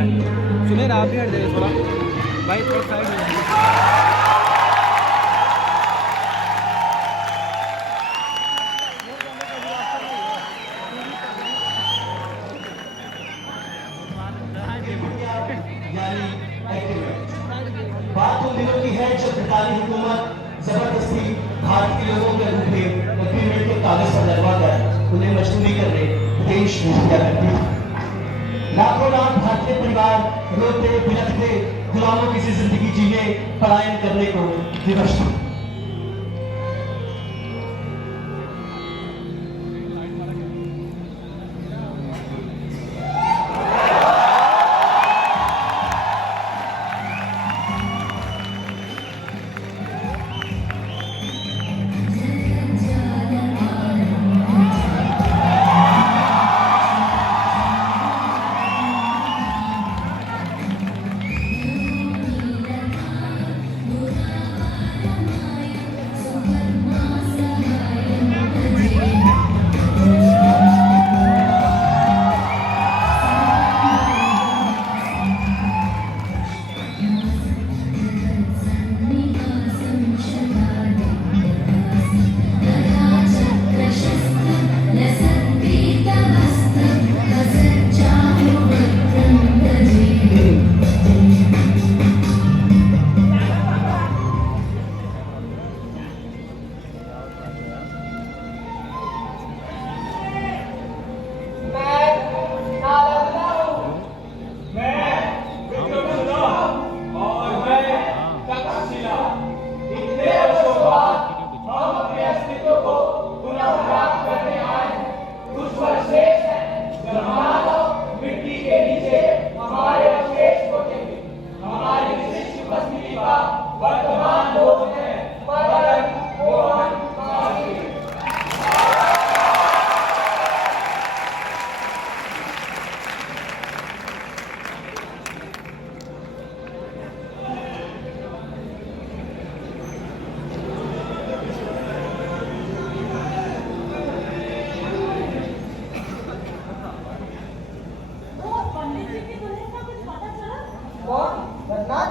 है। सुने ना, आप भी हट जाइए थोड़ा भाई, थोड़ा साइड हो जाइए। बात उन दिनों की है जब ब्रिटानी हुकूमत जबरदस्ती भारत के लोगों के अंगूठे एग्रीमेंट के कागज पर लगवा कर उन्हें मजबूरी करने देश भेज दिया करती थी। लाखों लाख भारतीय परिवार रोते बिलखते गुलामों की सी जिंदगी जीने पलायन करने को विवश थे।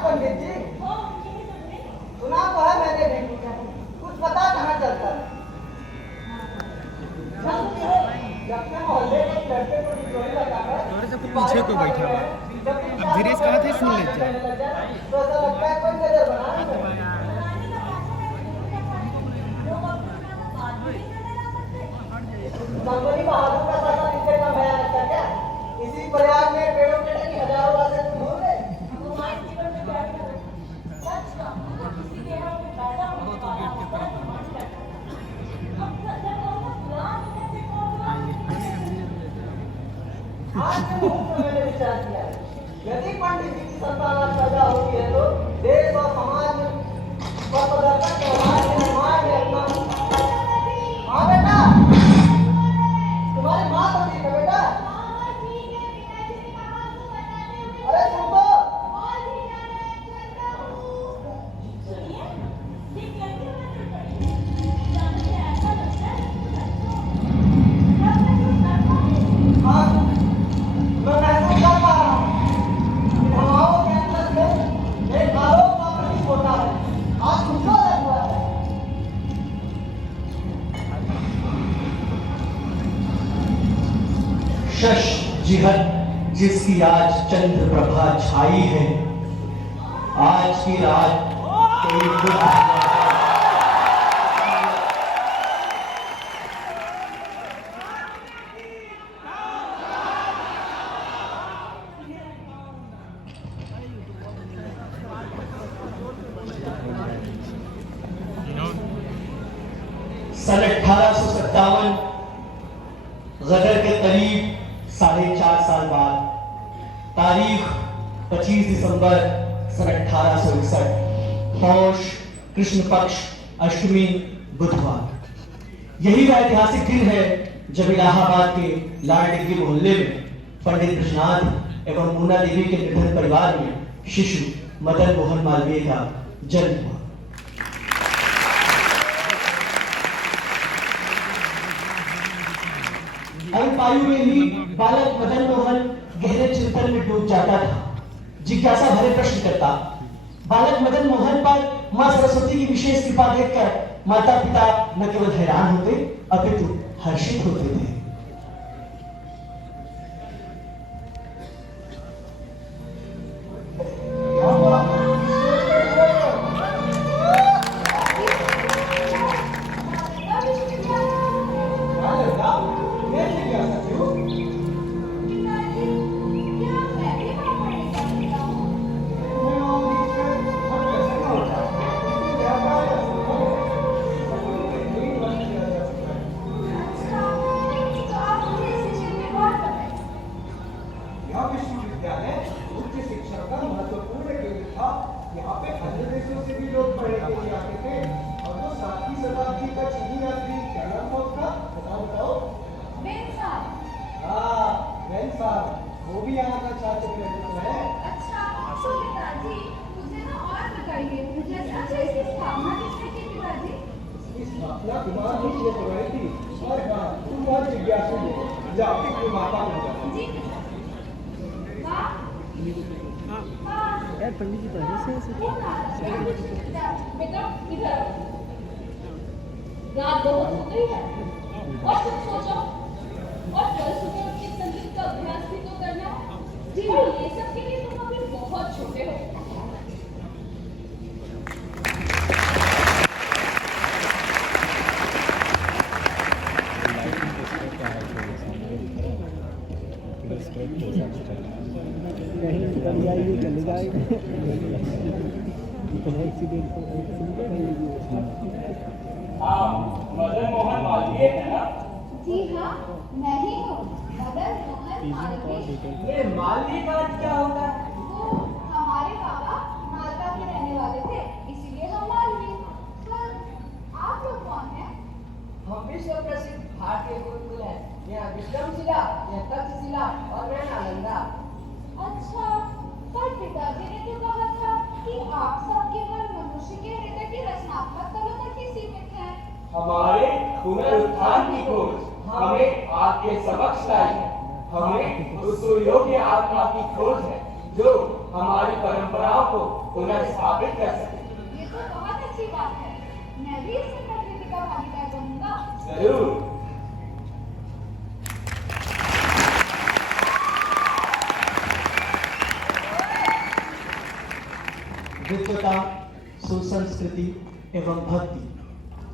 पंडित जी सुना तो है मैंने भी, कुछ पता कहाँ चलता है। जब से मोहल्ले में लड़के को चोरी लगाकर पीछे कोई बैठा हुआ अब धीरे से कहा थे सुन लेते तो ऐसा लगता है कोई नजर बना संगोली बहादुर का शासन इससे कम भयानक था क्या? इसी प्रयाग में पेड़ों के लगी हजारों बातें तुम हो गए। आज के मुहूर्त में मैंने विचार किया है, यदि पंडित जी की संतान पैदा होती है तो देश और समाज पर पदार्थ व्यवहार के निर्माण में अपना हाँ बेटा तुम्हारी माँ तो ठीक है बेटा। अरे सुन तो शश जिहत जिसकी आज चंद्र प्रभा छाई है, आज की रात तेरी खुद सन 1857 गदर के करीब 4.5 साल बाद तारीख 25 दिसंबर सन 1861 पौष कृष्ण पक्ष अष्टमी बुधवार। यही वह ऐतिहासिक दिन है जब इलाहाबाद के लाल डिग्री मोहल्ले में पंडित ब्रजनाथ एवं मूना देवी के निर्धन परिवार में शिशु मदन मोहन मालवीय का जन्म हुआ। अल्पायु में ही बालक मदन मोहन गहरे चिंतन में डूब जाता था। जिज्ञासा भरे प्रश्न करता। बालक मदन मोहन पर मां सरस्वती की विशेष कृपा देखकर माता पिता न केवल हैरान होते अपितु हर्षित होते थे। वो भी यहाँ का छात्र है। अच्छा, तो पिताजी मुझे ना और बताइए, अच्छा इसकी स्थापना किसने की पिताजी? इसकी स्थापना कुमार ऋषि ने करवाई थी। और हाँ, तुम बहुत जिज्ञासु हो, जाओ अपनी माता को बताओ। जी। वाह। यार पंडित जी पहले से बेटा इधर रात बहुत हो गई है और तुम सोचो और कल सुबह उठ के संगीत का अभ्यास भी तो करना है। जी और ये सब के लिए तुम अभी बहुत छोटे हो। कहीं निकल जाएगी चले जाएगी एक्सीडेंट मदन मोहन मालवीय है ना? जी हाँ, मैं ही हूँ मदन मोहन मालवीय। ये मालवीय का क्या होता है? वो हमारे बाबा मालवा के रहने वाले थे, इसीलिए हम मालवीय। पर आप लोग कौन हैं? हम विश्व प्रसिद्ध भारतीय गुरुकुल है। यहाँ विक्रमशिला, यह तक्षशिला और मैं नालंदा। अच्छा, पर पिताजी ने तो कहा था कि आप सब केवल मनुष्य के हृदय की रचनात्मक कला तक ही सीमित हैं। हमारे पुनरुत्थान की खोज हमें आपके समक्ष लाई है। हमें उस योग्य आत्मा की खोज है जो हमारी परंपराओं को पुनर्स्थापित कर सके। ये तो बहुत अच्छी बात है। मैं भी इसमें प्रकृति का भागीदार बनूंगा। जरूर। विद्वता, सुसंस्कृति एवं भक्ति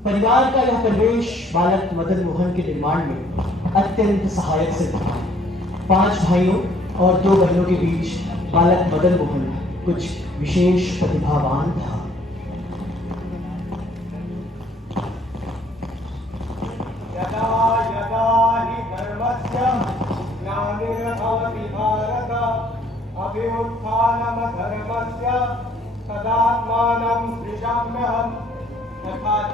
परिवार का यह प्रवेश बालक मदन मोहन के निर्माण में अत्यंत सहायक सिद्ध था। 5 भाइयों और 2 बहनों के बीच बालक मदन मोहन कुछ विशेष प्रतिभावान था। यदा यदा हि धर्मस्य ग्लानिर्भवति भारत अभ्युत्थानमधर्मस्य तदात्मानं सृजाम्यहम्। अर्थात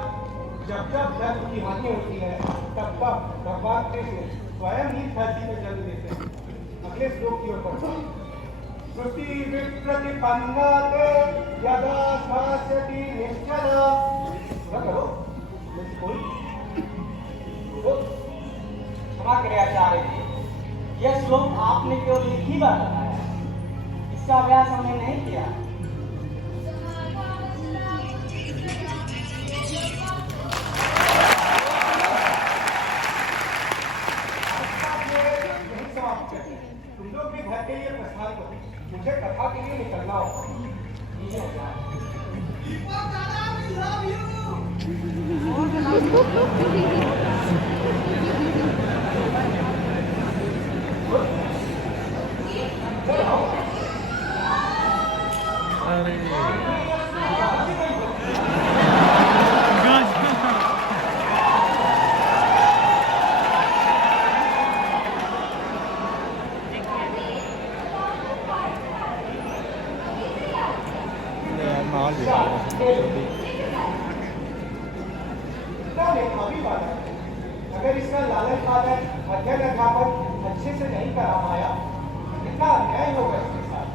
जब जब धर्म की हानि होती है तब तब भगवान कृष्ण स्वयं ही धरती में जन्म लेते हैं। अगले श्लोक की ओर बढ़ते हैं। श्रुति विप्रतिपन्नाते यदा स्थास्यति निश्चला। करो क्षमा करें आचार्य जी, यह श्लोक आपने केवल एक ही बार बताया, इसका अभ्यास हमने नहीं किया। तुम लोग भी घर के लिए प्रस्थान करो, मुझे कथा के लिए निकलना होगा। अगर इसका लालन पालन अध्ययन अध्यापन अच्छे से नहीं करा पाया, कितना अन्याय होगा इसके साथ।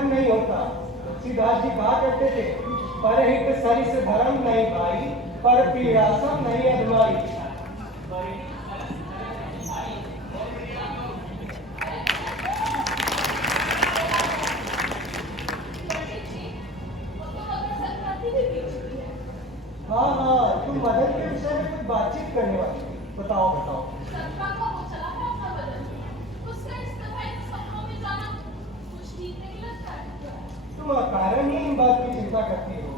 धर्म नहीं होता। तुलसीदास जी कहा करते थे, परहित सरिस धर्म नहीं भाई, पर पीड़ासम नहीं अधमाई। हाँ हाँ, तुम मदन के विषय में कुछ बातचीत करने वाली थी। बताओ बताओ। तुम अकारण ही इन बात की चिंता करती हो।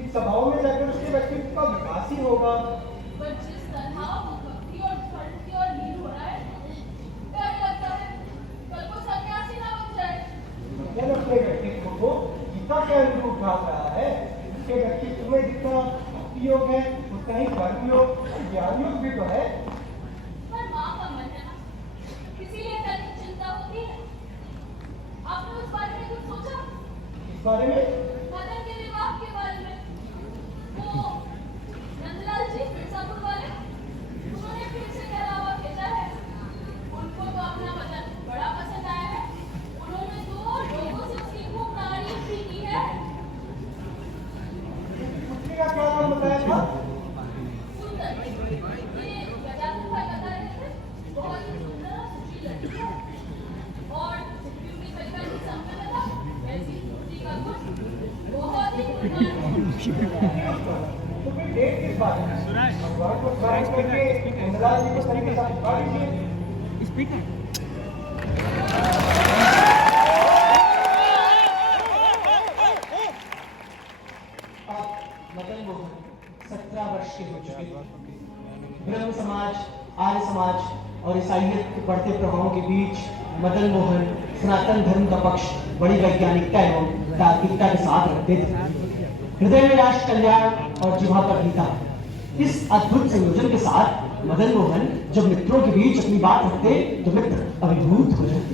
इस सभाओं में जाकर उसके व्यक्तित्व का विकास ही होगा। जब अपने व्यक्तित्व को गीता के अनुरूप ढाल रहा है, उसके व्यक्तित्व में जितना भक्ति योग है उतना ही कर्म योग और ज्ञान योग भी तो है। पर माँ का मन है ना, इसीलिए तनिक चिंता होती है। आपने उस बारे में कुछ सोचा? इस बारे में? मदन के विवाह के बारे में। वो नंदलाल जी मिर्जापुर वाले, उन्होंने फिर से कहलावा भेजा है। उनको तो अपना वचन बड़ा पसंद आया है। उन्होंने तो लोगों से उसकी खूब तारीफ भी की है। पुत्री का क्या नाम बताया था? सुंदर। ये गजानन भाई बता रहे थे, बहुत ही सुंदर और सुशील लड़की है। और ब्यूटी परिवार की संपन्नता, वैसी पुत्री का गुण बहुत ही गुणवान है। तो फिर देर किस बात है? भगवान को स्मरण करके नंदलाल जी को सही के साथ उठा लीजिए। स्पीकर मदन मोहन 17 वर्ष के हो चुके थे। ब्रह्म समाज, आर्य समाज और ईसाइयत के बढ़ते प्रभावों के बीच मदन मोहन सनातन धर्म का पक्ष बड़ी वैज्ञानिकता एवं तार्किकता के साथ रखते थे। हृदय में राष्ट्र कल्याण और जिह्वा पर गीता। इस अद्भुत संयोजन के साथ मदन मोहन जब मित्रों के बीच अपनी बात रखते तो मित्र अभिभूत हो जाते।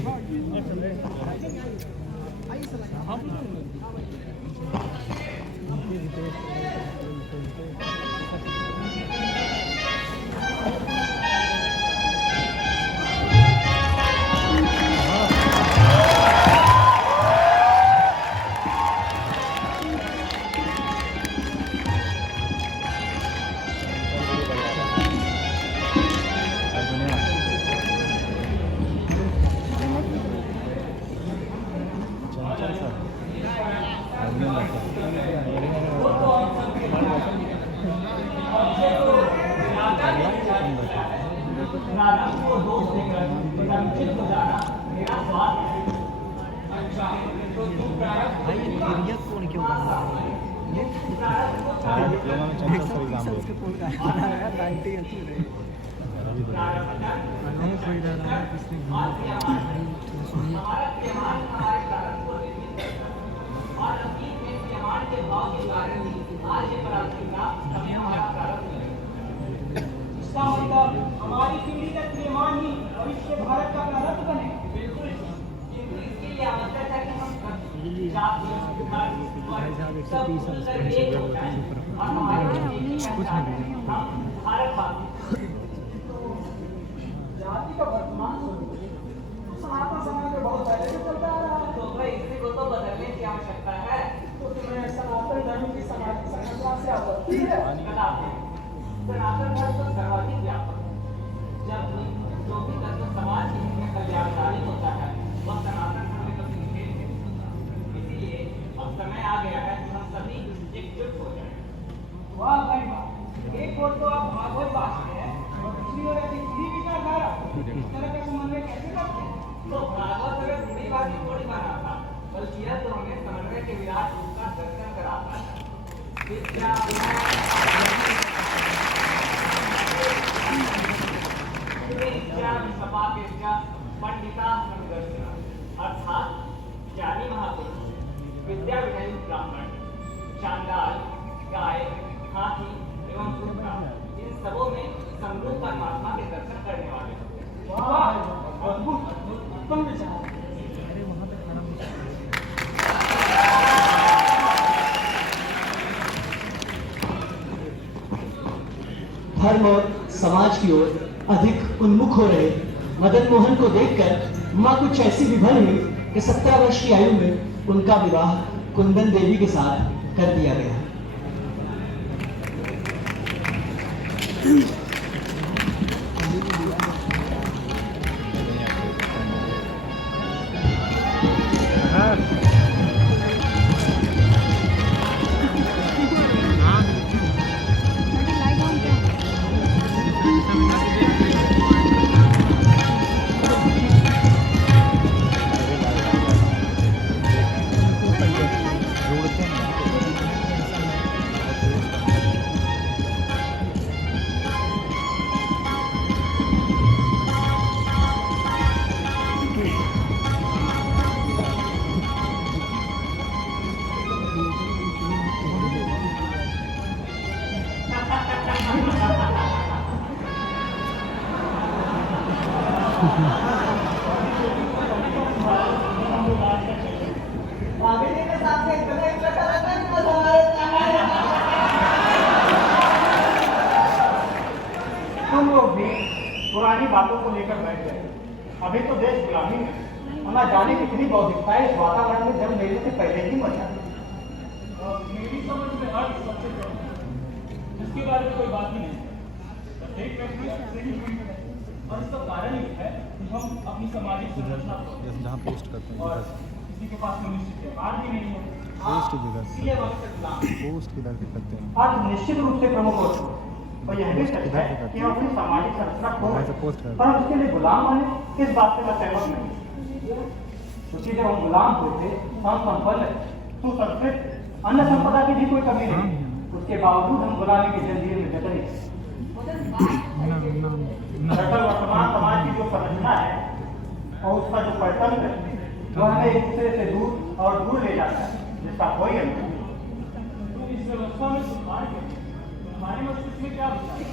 भाई ये एरिया कौन क्यों बन रहा है? ये उसके कौन का है? 90 अच्छी रही। नहीं कोई डर रहा है किसने इसका मतलब हमारी पीढ़ी तक निर्माण ही भविष्य भारत का प्रारंभ बने। बिल्कुल, किंतु इसके लिए आवश्यक है कि हम जाति, धर्म, वर्ग सब मिलकर एक हो जाएं और हमारे भारतवासी जाति का वर्तमान स्वरूप सनातन समाज में बहुत पहले से चलता आ रहा है। तो भाई इसी को तो बदलने की आवश्यकता है। तो तुम्हें सनातन धर्म की सामाजिक संरचना से आपत्ति है? सनातन धर्म तो सर्वाधिक व्यापक है। जब भी जो भी तत्व समाज के लिए कल्याणकारी होता है वह सनातन धर्म में कभी विशेष नहीं होता। इसीलिए अब समय आ गया है कि हम सभी एकजुट हो जाएं। वाह भाई वाह, एक ओर तो आप भागवत वासी हैं और दूसरी ओर ऐसी बुरी विचारधारा, इस तरह का समन्वय कैसे करते हैं? तो भागवत अगर बुरी बात ही थोड़ी माना था, बल्कि यह तो हमें समन्वय के विराट रूप का दर्शन कराता है। पंडिता अर्थात ज्ञानी महापुरुष, विद्या विनयी ब्राह्मण, चांडाल, गाय, हाथी एवं कुत्ता, इन सबों में समरूप परमात्मा के दर्शन करने वाले होते हैं। वाह, अद्भुत अद्भुत उत्तम विचार। अरे वहाँ पे खड़ा धर्म और समाज की ओर अधिक उन्मुख हो रहे मदन मोहन को देखकर मां कुछ ऐसी विभल हुई कि 17 वर्ष की आयु में उनका विवाह कुंदन देवी के साथ कर दिया गया। तुम लोग भी पुरानी बातों को लेकर बैठ गए। अभी तो देश गुलामी में, और ना जाने कितनी बौद्धिकताएं इस वातावरण में जन्म लेने से पहले ही मर जाती। मेरी समझ में अर्थ सबसे कम है, जिसके बारे में कोई बात ही नहीं। प्रत्येक व्यक्ति सबसे ही हुई है, और इसका कारण ये है कि हम अपनी सामाजिक संरचना को जहाँ पोस्ट करते हैं और किसी के पास कोई निश्चित व्यापार भी नहीं है। पोस्ट किधर इसलिए वक्त से गुलाम हैं। पोस्ट किधर से करते हैं आज निश्चित रूप से प्रमुख हो चुके हैं। और यह भी सच है कि हम अपनी सामाजिक संरचना खो रहे हैं। पर उसके लिए गुलाम बने, इस बात से मैं सहमत नहीं। क्योंकि जब हम गुलाम हुए थे, हम संपन्न, सुसंस्कृत, अन्य संपदा की भी कोई कमी नहीं। उसके बावजूद हम गुलामी की जंजीर में जकड़े। दरअसल वर्तमान समाज की जो संरचना है और उसका जो परितंत्र है, वो हमें एक दूसरे से दूर और दूर ले जाता है, जिसका कोई अंत नहीं। तो इस व्यवस्था में सुधार के लिए हमारे मस्तिष्क में क्या विचार है?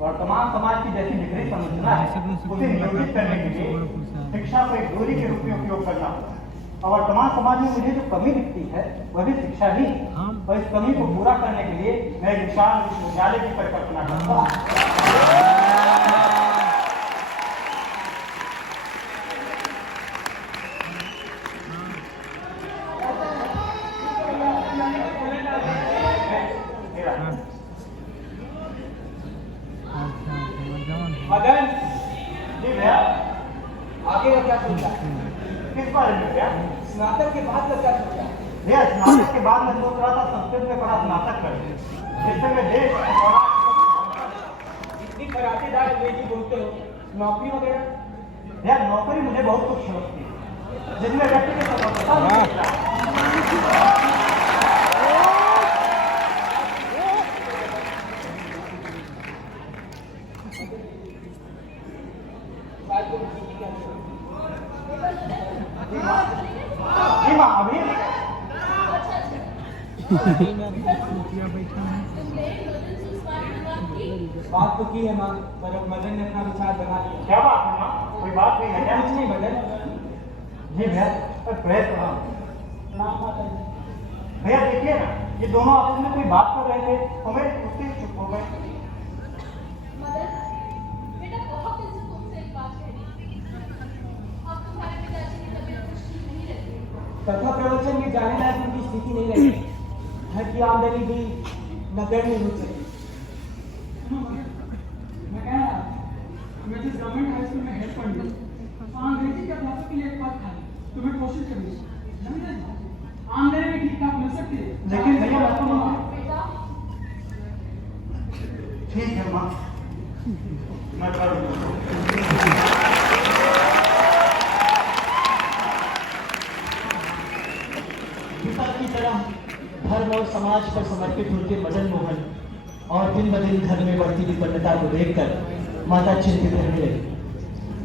वर्तमान समाज की जैसी बिखरी संरचना है, उसे नियोजित करने के लिए शिक्षा को एक डोरी के रूप में उपयोग करना होगा। और वर्तमान समाज में मुझे जो कमी दिखती है वह भी शिक्षा ही है। और इस कमी को पूरा करने के लिए मैं एक विशाल विश्वविद्यालय की परिकल्पना करता हूँ। मदन, जी भैया, आगे का क्या सोचा? किस बारे में भैया? स्नातक के बाद का क्या सोचा? भैया, स्नातक के बाद मैं सोच रहा था संस्कृत में पढ़ा स्नातक कर लूं। जिससे मैं देश और इतनी कराटेदार अंग्रेजी बोलते हो, नौकरी वगैरह? भैया, नौकरी मुझे बहुत कुछ समझती है, जिसमें व्यक्ति की स्वतंत्रता भी मिलता है। शायद तुम ठीक ही कहते हो। जी माँ, अभी अच्छा तुमने मदन से इस बारे में बात की? बात तो की है माँ, पर अब मदन ने अपना विचार बना लिया। क्या बात है माँ? कोई बात नहीं है क्या? कुछ नहीं मदन। जी भैया, पर प्रयत्न प्रणाम माता जी। भैया देखिए ना, ये दोनों आपस में कोई बात कर रहे थे, हमें उससे चुप हो गए। मदन, बेटा बहुत दिन से तुमसे एक बात कहनी थी। अब तुम्हारे पिताजी की तबीयत कुछ ठीक नहीं रहती। कथा प्रवचन में जाने लायक उनकी स्थिति नहीं रही। घर की आमदनी भी नगर में रुक गई। मैं कह रहा मैं जिस गवर्नमेंट हाई स्कूल में हेड पढ़ी हूँ, अंग्रेजी के अध्यापक के लिए एक पद खाली, तुम्हें कोशिश करनी चाहिए। आमदनी भी ठीक ठाक मिल सकती है। लेकिन भैया मैं तो बेटा ठीक है माँ, मैं कर लूँगा। पिता की तरह धर्म और समाज पर समर्पित होकर मदन मोहन और दिन ब दिन घर में बढ़ती विपन्नता को देखकर माता चिंतित रहने लगी।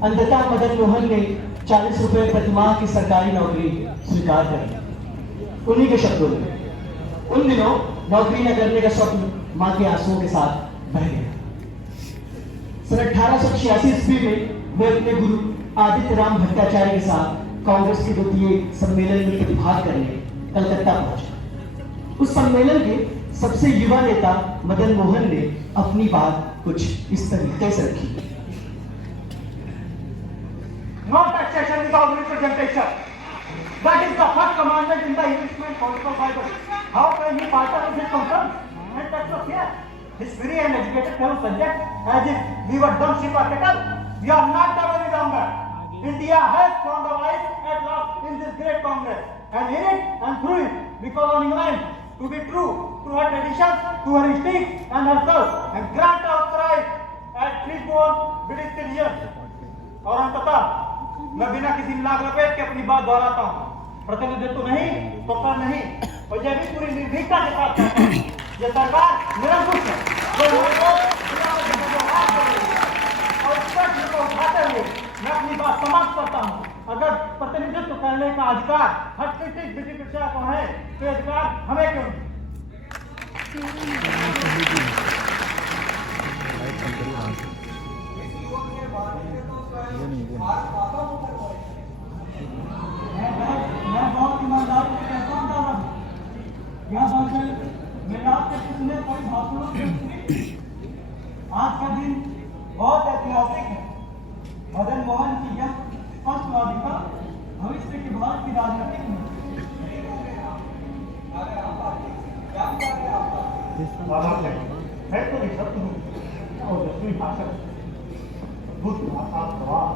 अंततः मदन मोहन ने 40 रुपए प्रतिमाह की सरकारी नौकरी स्वीकार कर ली। उन्हीं के शब्दों में, उन दिनों नौकरी न करने का स्वप्न मां के आंसुओं के साथ बह गया। सन 1886 ईस्वी में वे अपने गुरु आदित्य राम भट्टाचार्य के साथ कांग्रेस के द्वितीय सम्मेलन में प्रतिभाग करने कलकत्ता पहुंचे। उस सम्मेलन के सबसे युवा नेता मदन मोहन ने अपनी बात कुछ इस तरीके से रखी। No taxation without representation. That is the first commandment in the Englishman Gospel Bible. How can he barter with his concern? And that's so fair. This free and educated fellow subject as if we were dumb sheep or cattle. We are not dumb any longer. India has found a life at last in this great Congress. And in it and through it, we call on England to be true to her traditions, to her instincts and herself, and grant our pride as freeborn British citizens. और अंततः मैं बिना किसी लाग लपेट के अपनी बात दोहराता हूँ। प्रतिनिधित्व नहीं तो कर नहीं, और यह भी पूरी निर्भीकता के साथ कहता हूँ, ये सरकार निरंकुश है, जो हमारे को व्यवहार करेगी। और इस प्रश्न को उठाते हुए मैं अपनी बात समाप्त करता हूँ। अगर प्रतिनिधित्व करने का अधिकार हर ब्रिटिश शिक्षा को है, तो अधिकार हमें क्यों नहीं? मैं बहुत ईमानदारी से कहता हूँ, यह भाषण मेरे आपके सुनने कोई भाषणों से नहीं। आज का दिन बहुत ऐतिहासिक है। मदन मोहन की यह स्पष्ट वादिका भविष्य की भारत की राजनीतिक में मैं तो नहीं सकता हूँ और दूसरी भाषा बुद्ध भाषा प्रभाव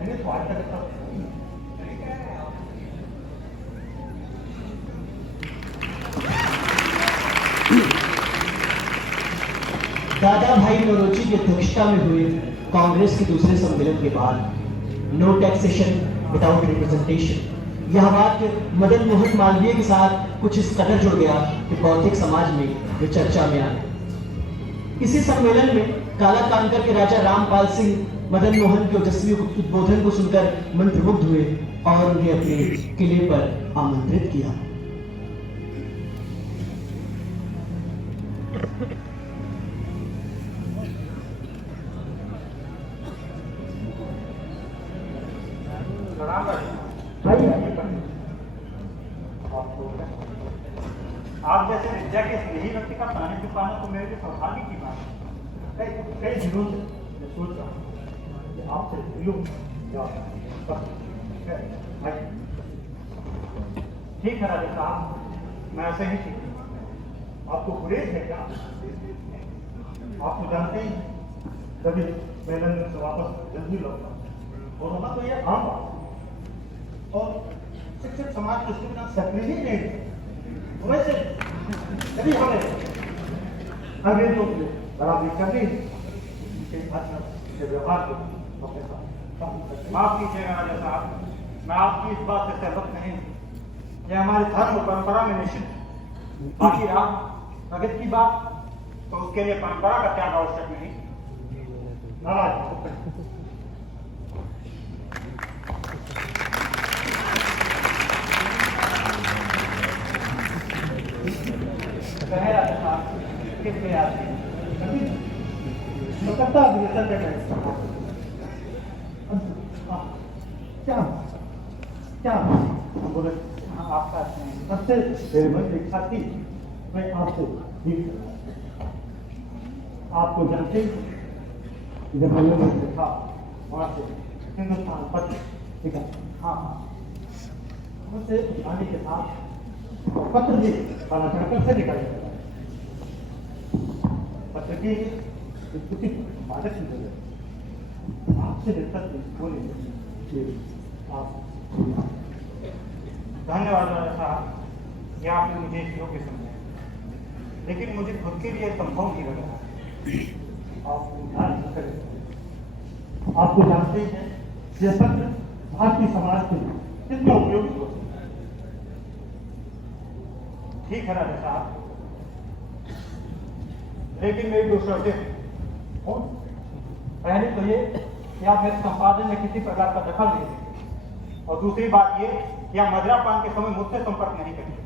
मैंने स्वागत करता हूँ। दादा भाई नौरोजी की अध्यक्षता में हुए कांग्रेस के दूसरे सम्मेलन के बाद नो टैक्सेशन विदाउट रिप्रेजेंटेशन यह वाक्य मदन मोहन मालवीय के साथ कुछ इस कदर जुड़ गया कि बौद्धिक समाज में वे चर्चा में आए। इसी सम्मेलन में काला कांकर के राजा रामपाल सिंह मदन मोहन के ओजस्वी उद्बोधन को सुनकर मंत्रमुग्ध हुए और उन्हें अपने किले पर आमंत्रित किया। आप जैसे विद्या के स्नेही व्यक्ति का ताने चुपाना तो मेरे लिए सौभाग्य की बात है। कई दिनों से मैं सोच रहा हूँ कि आपसे मिलूं या ठीक है राजा साहब, मैं ऐसे ही ठीक हूँ। आपको गुरेज है क्या? आप तो जानते ही कभी मेलन से वापस जल्दी लौटा और होना तो ये आम बात है। और शिक्षक समाज के उसके बिना सक्रिय ही नहीं वैसे कभी हमें अंग्रेजों को बराबरी करनी व्यवहार को माफ कीजिएगा राजा साहब, मैं आपकी इस बात से सहमत नहीं हूँ। यह हमारे धर्म और परंपरा में निश्चित है। बाकी रहा प्रगति की बात तो उसके लिए परंपरा का त्याग आवश्यक नहीं। नाराज किसने आते क्या बोले आपका सबसे इच्छा थी मैं आपसे आपको जानते जब मैंने देखा वहां से हिंदुस्तान पत्र ठीक है। हाँ उनसे आने के साथ पत्र भी बालाघाट से निकाल पत्र की बाधक आपसे बोले आप धन्यवाद राजा साहब, यह आपने मुझे इस योग्य समझा, लेकिन मुझे खुद के लिए संभव नहीं लगा। आपको जानते हैं यह पत्र भारतीय समाज के कितना उपयोगी हो। ठीक है राजा साहब, लेकिन मेरी दो शर्तें हैं। पहली तो ये कि आप मेरे संपादन में किसी प्रकार का दखल नहीं देंगे, और दूसरी बात ये कि आप मदिरा पान के समय मुझसे संपर्क नहीं करेंगे।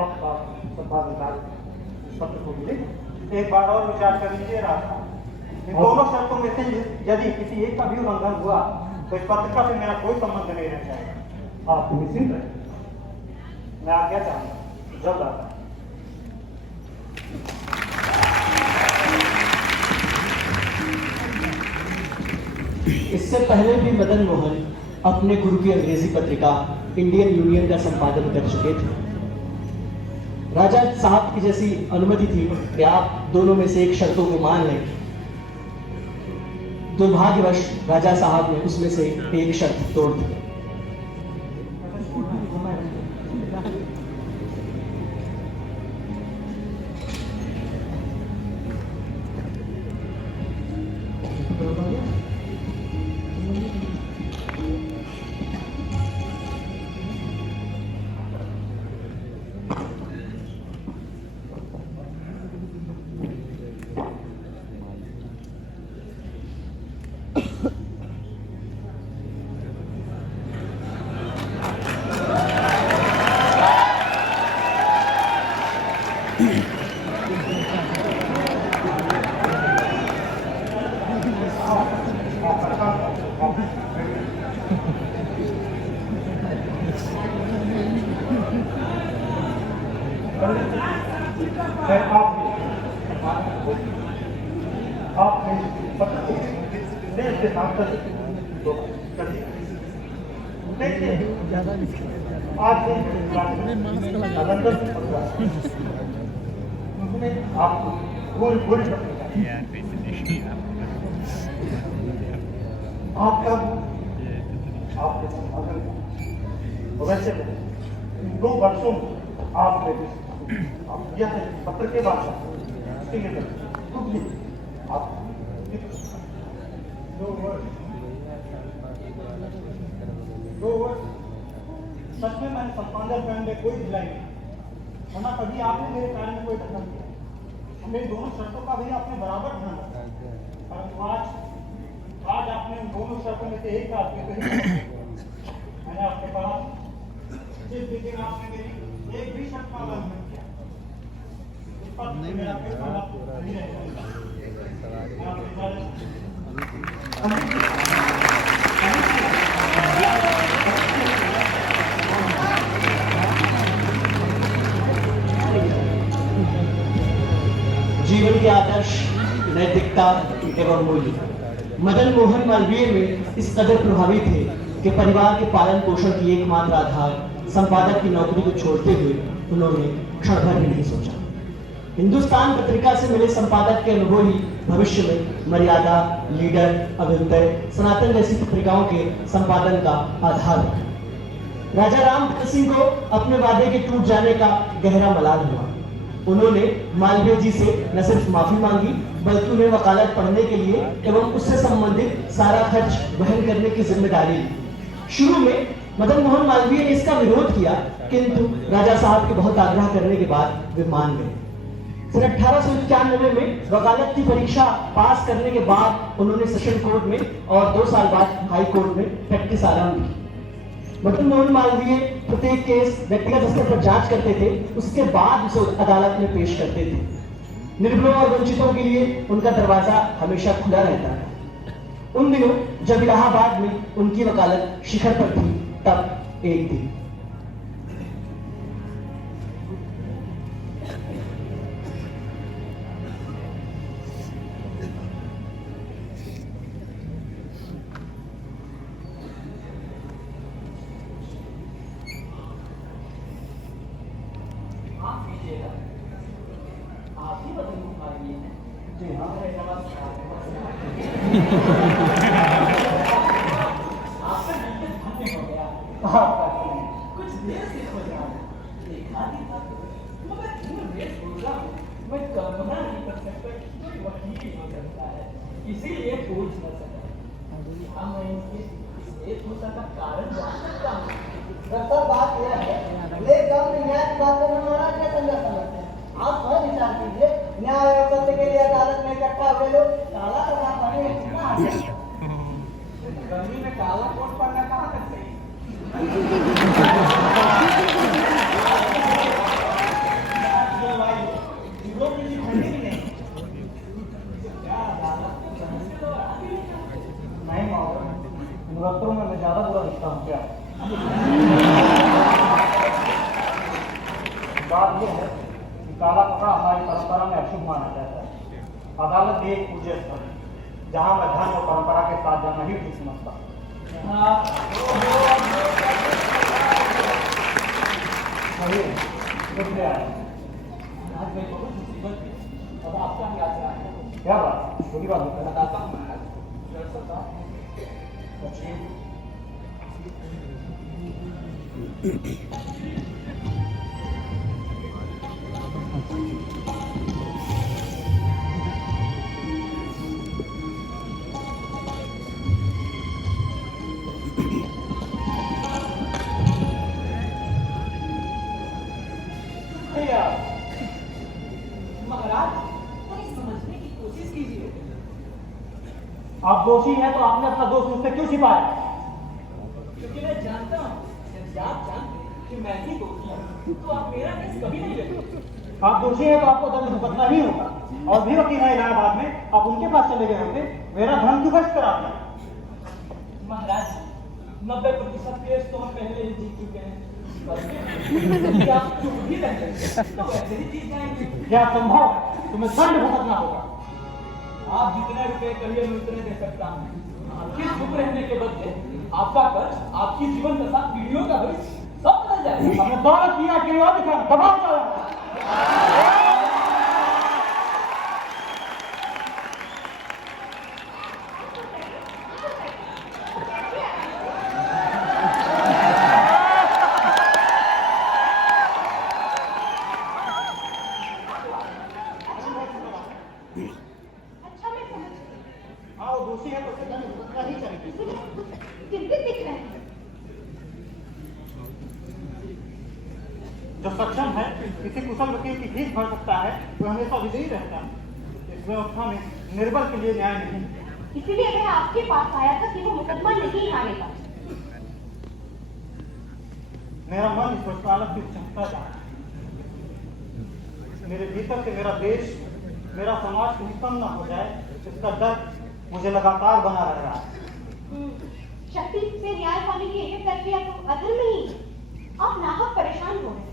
आपका संपादन पत्र को मिले एक बार और विचार कर लीजिए राजा। इन दोनों शर्तों में से यदि किसी एक का भी उल्लंघन हुआ तो इस पत्रिका से मेरा कोई संबंध नहीं रह जाएगा। आप निश्चिंत रहे, मैं आज्ञा चाहूंगा। जल्द आता है। इससे पहले भी मदन मोहन अपने गुरु की अंग्रेजी पत्रिका इंडियन यूनियन का संपादन कर चुके थे। राजा साहब की जैसी अनुमति थी कि आप दोनों में से एक शर्तों को मान लें। दुर्भाग्यवश राजा साहब ने उसमें से एक शर्त तोड़ दी। वैसे 2 वर्षों में आपने यह पत्र के बाद आप 2 वर्ष सच में मैंने संपादक बैंड में कोई ढिलाई नहीं, वरना कभी आपने मेरे कार्य में कोई धक्का किया। हमें दोनों शर्तों का भी आपने बराबर ध्यान रखा, परंतु आज आपने उन दोनों शर्तों में से एक का मैंने आपके पास जिस दिन आपने मेरी एक भी शर्त का उल्लंघन किया, उस पर मेरा कोई सवाल नहीं रहेगा। जीवन के आदर्श, नैतिकता एवं मूल्य मदन मोहन मालवीय में इस कदर प्रभावी थे कि परिवार के पालन पोषण की एकमात्र आधार संपादक की नौकरी को छोड़ते हुए उन्होंने क्षण भर भी नहीं सोचा। हिंदुस्तान पत्रिका से मिले संपादक के अनुभव ही भविष्य में मर्यादा, लीडर, अभ्युदय, सनातन जैसी पत्रिकाओं के संपादन का आधार है। राजा राम सिंह को अपने वादे के टूट जाने का गहरा मलाल हुआ। उन्होंने मालवीय जी से न सिर्फ माफी मांगी बल्कि उन्हें वकालत पढ़ने के लिए एवं उससे संबंधित सारा खर्च वहन करने की जिम्मेदारी ली। शुरू में मदन मोहन मालवीय ने इसका विरोध किया, किंतु राजा साहब के बहुत आग्रह करने के बाद वे मान गए। फिर 1891 में वकालत की परीक्षा पास करने के बाद उन्होंने सेशन कोर्ट में और 2 साल बाद हाई कोर्ट में प्रैक्टिस आरंभ की। मदन मोहन मालवीय प्रत्येक केस व्यक्तिगत स्तर पर जांच करते थे, उसके बाद उसे अदालत में पेश करते थे। निर्भयों और वंचितों के लिए उनका दरवाजा हमेशा खुला रहता है। उन दिनों जब इलाहाबाद में उनकी वकालत शिखर पर थी, तब एक दिन इसीलिए पूछ न सका। हम इस का कारण जान सकता हूँ। दरअसल बात यह है, ले गाँव में न्याय प्राप्त करना हमारा क्या संघर्ष समझते हैं। आप स्वयं विचार कीजिए, न्याय और सत्य के लिए अदालत में इकट्ठा हुए लोग काला कला पढ़े कितना आगे। गर्मी में काला कोट पढ़ना कहाँ तक सही? नवरात्रों में मैं ज्यादा बुरा दिखता हूँ क्या? बाद अदालत भी एक पूज्य स्थल है जहाँ मैं धर्म और परंपरा के साथ जाना ही ठीक समझता हूँ। अब आपका क्या चला है? क्या बात छोटी बात बताता हूँ महाराज। दरअसल बात महाराज थोड़ी समझने की कोशिश कीजिए। आप दोषी हैं तो आपने अपना दोष मुझसे क्यों छिपाया? क्योंकि मैं जानता हूँ यदि आप जानते कि मैं ही दोषी हूँ तो आप मेरा केस कभी नहीं लेते। आप दोषी हैं तो आपको दंड भुगतना ही होगा। और भी वकील है इलाहाबाद में, आप उनके पास चले गए होंगे। मेरा धर्म क्यों खर्च करा दिया? महाराज 90% केस तो हम पहले ही जीत चुके हैं। यदि आप चुप भी रह गए तो वैसे ही जीत जाएंगे। क्या संभव है? तुम्हें दंड भुगतना होगा। आप जितने रुपए कहिए मैं उतने दे सकता हूँ। आपके चुप रहने के बदले आपका कर्ज, आपकी जीवन दशा, पीढ़ियों का भविष्य सब बदल जाएगा। हमने दौलत किया कि दबाव चला। अच्छा मैं समझ गई। हाँ वो दोषी है तो दंड भुगतना ही चाहिए। चिंतित दिख रहे हैं। जो सक्षम है किसी कुशल वकील की फीस भर सकता है वह हमेशा विजयी रहता है। इस व्यवस्था में निर्बल के लिए न्याय नहीं। इसीलिए वह आपके पास आया था कि वो मुकदमा नहीं हारेगा। मेरा मन इस वकालत की क्षमता जाना। मेरे भीतर से मेरा देश, मेरा समाज कहीं कम ना हो जाए, इसका डर मुझे लगातार बना रह रहा है। शक्ति से न्याय पाने की एक प्रक्रिया तो अधर्म नहीं है। आप नाहक परेशान हो रहे हैं।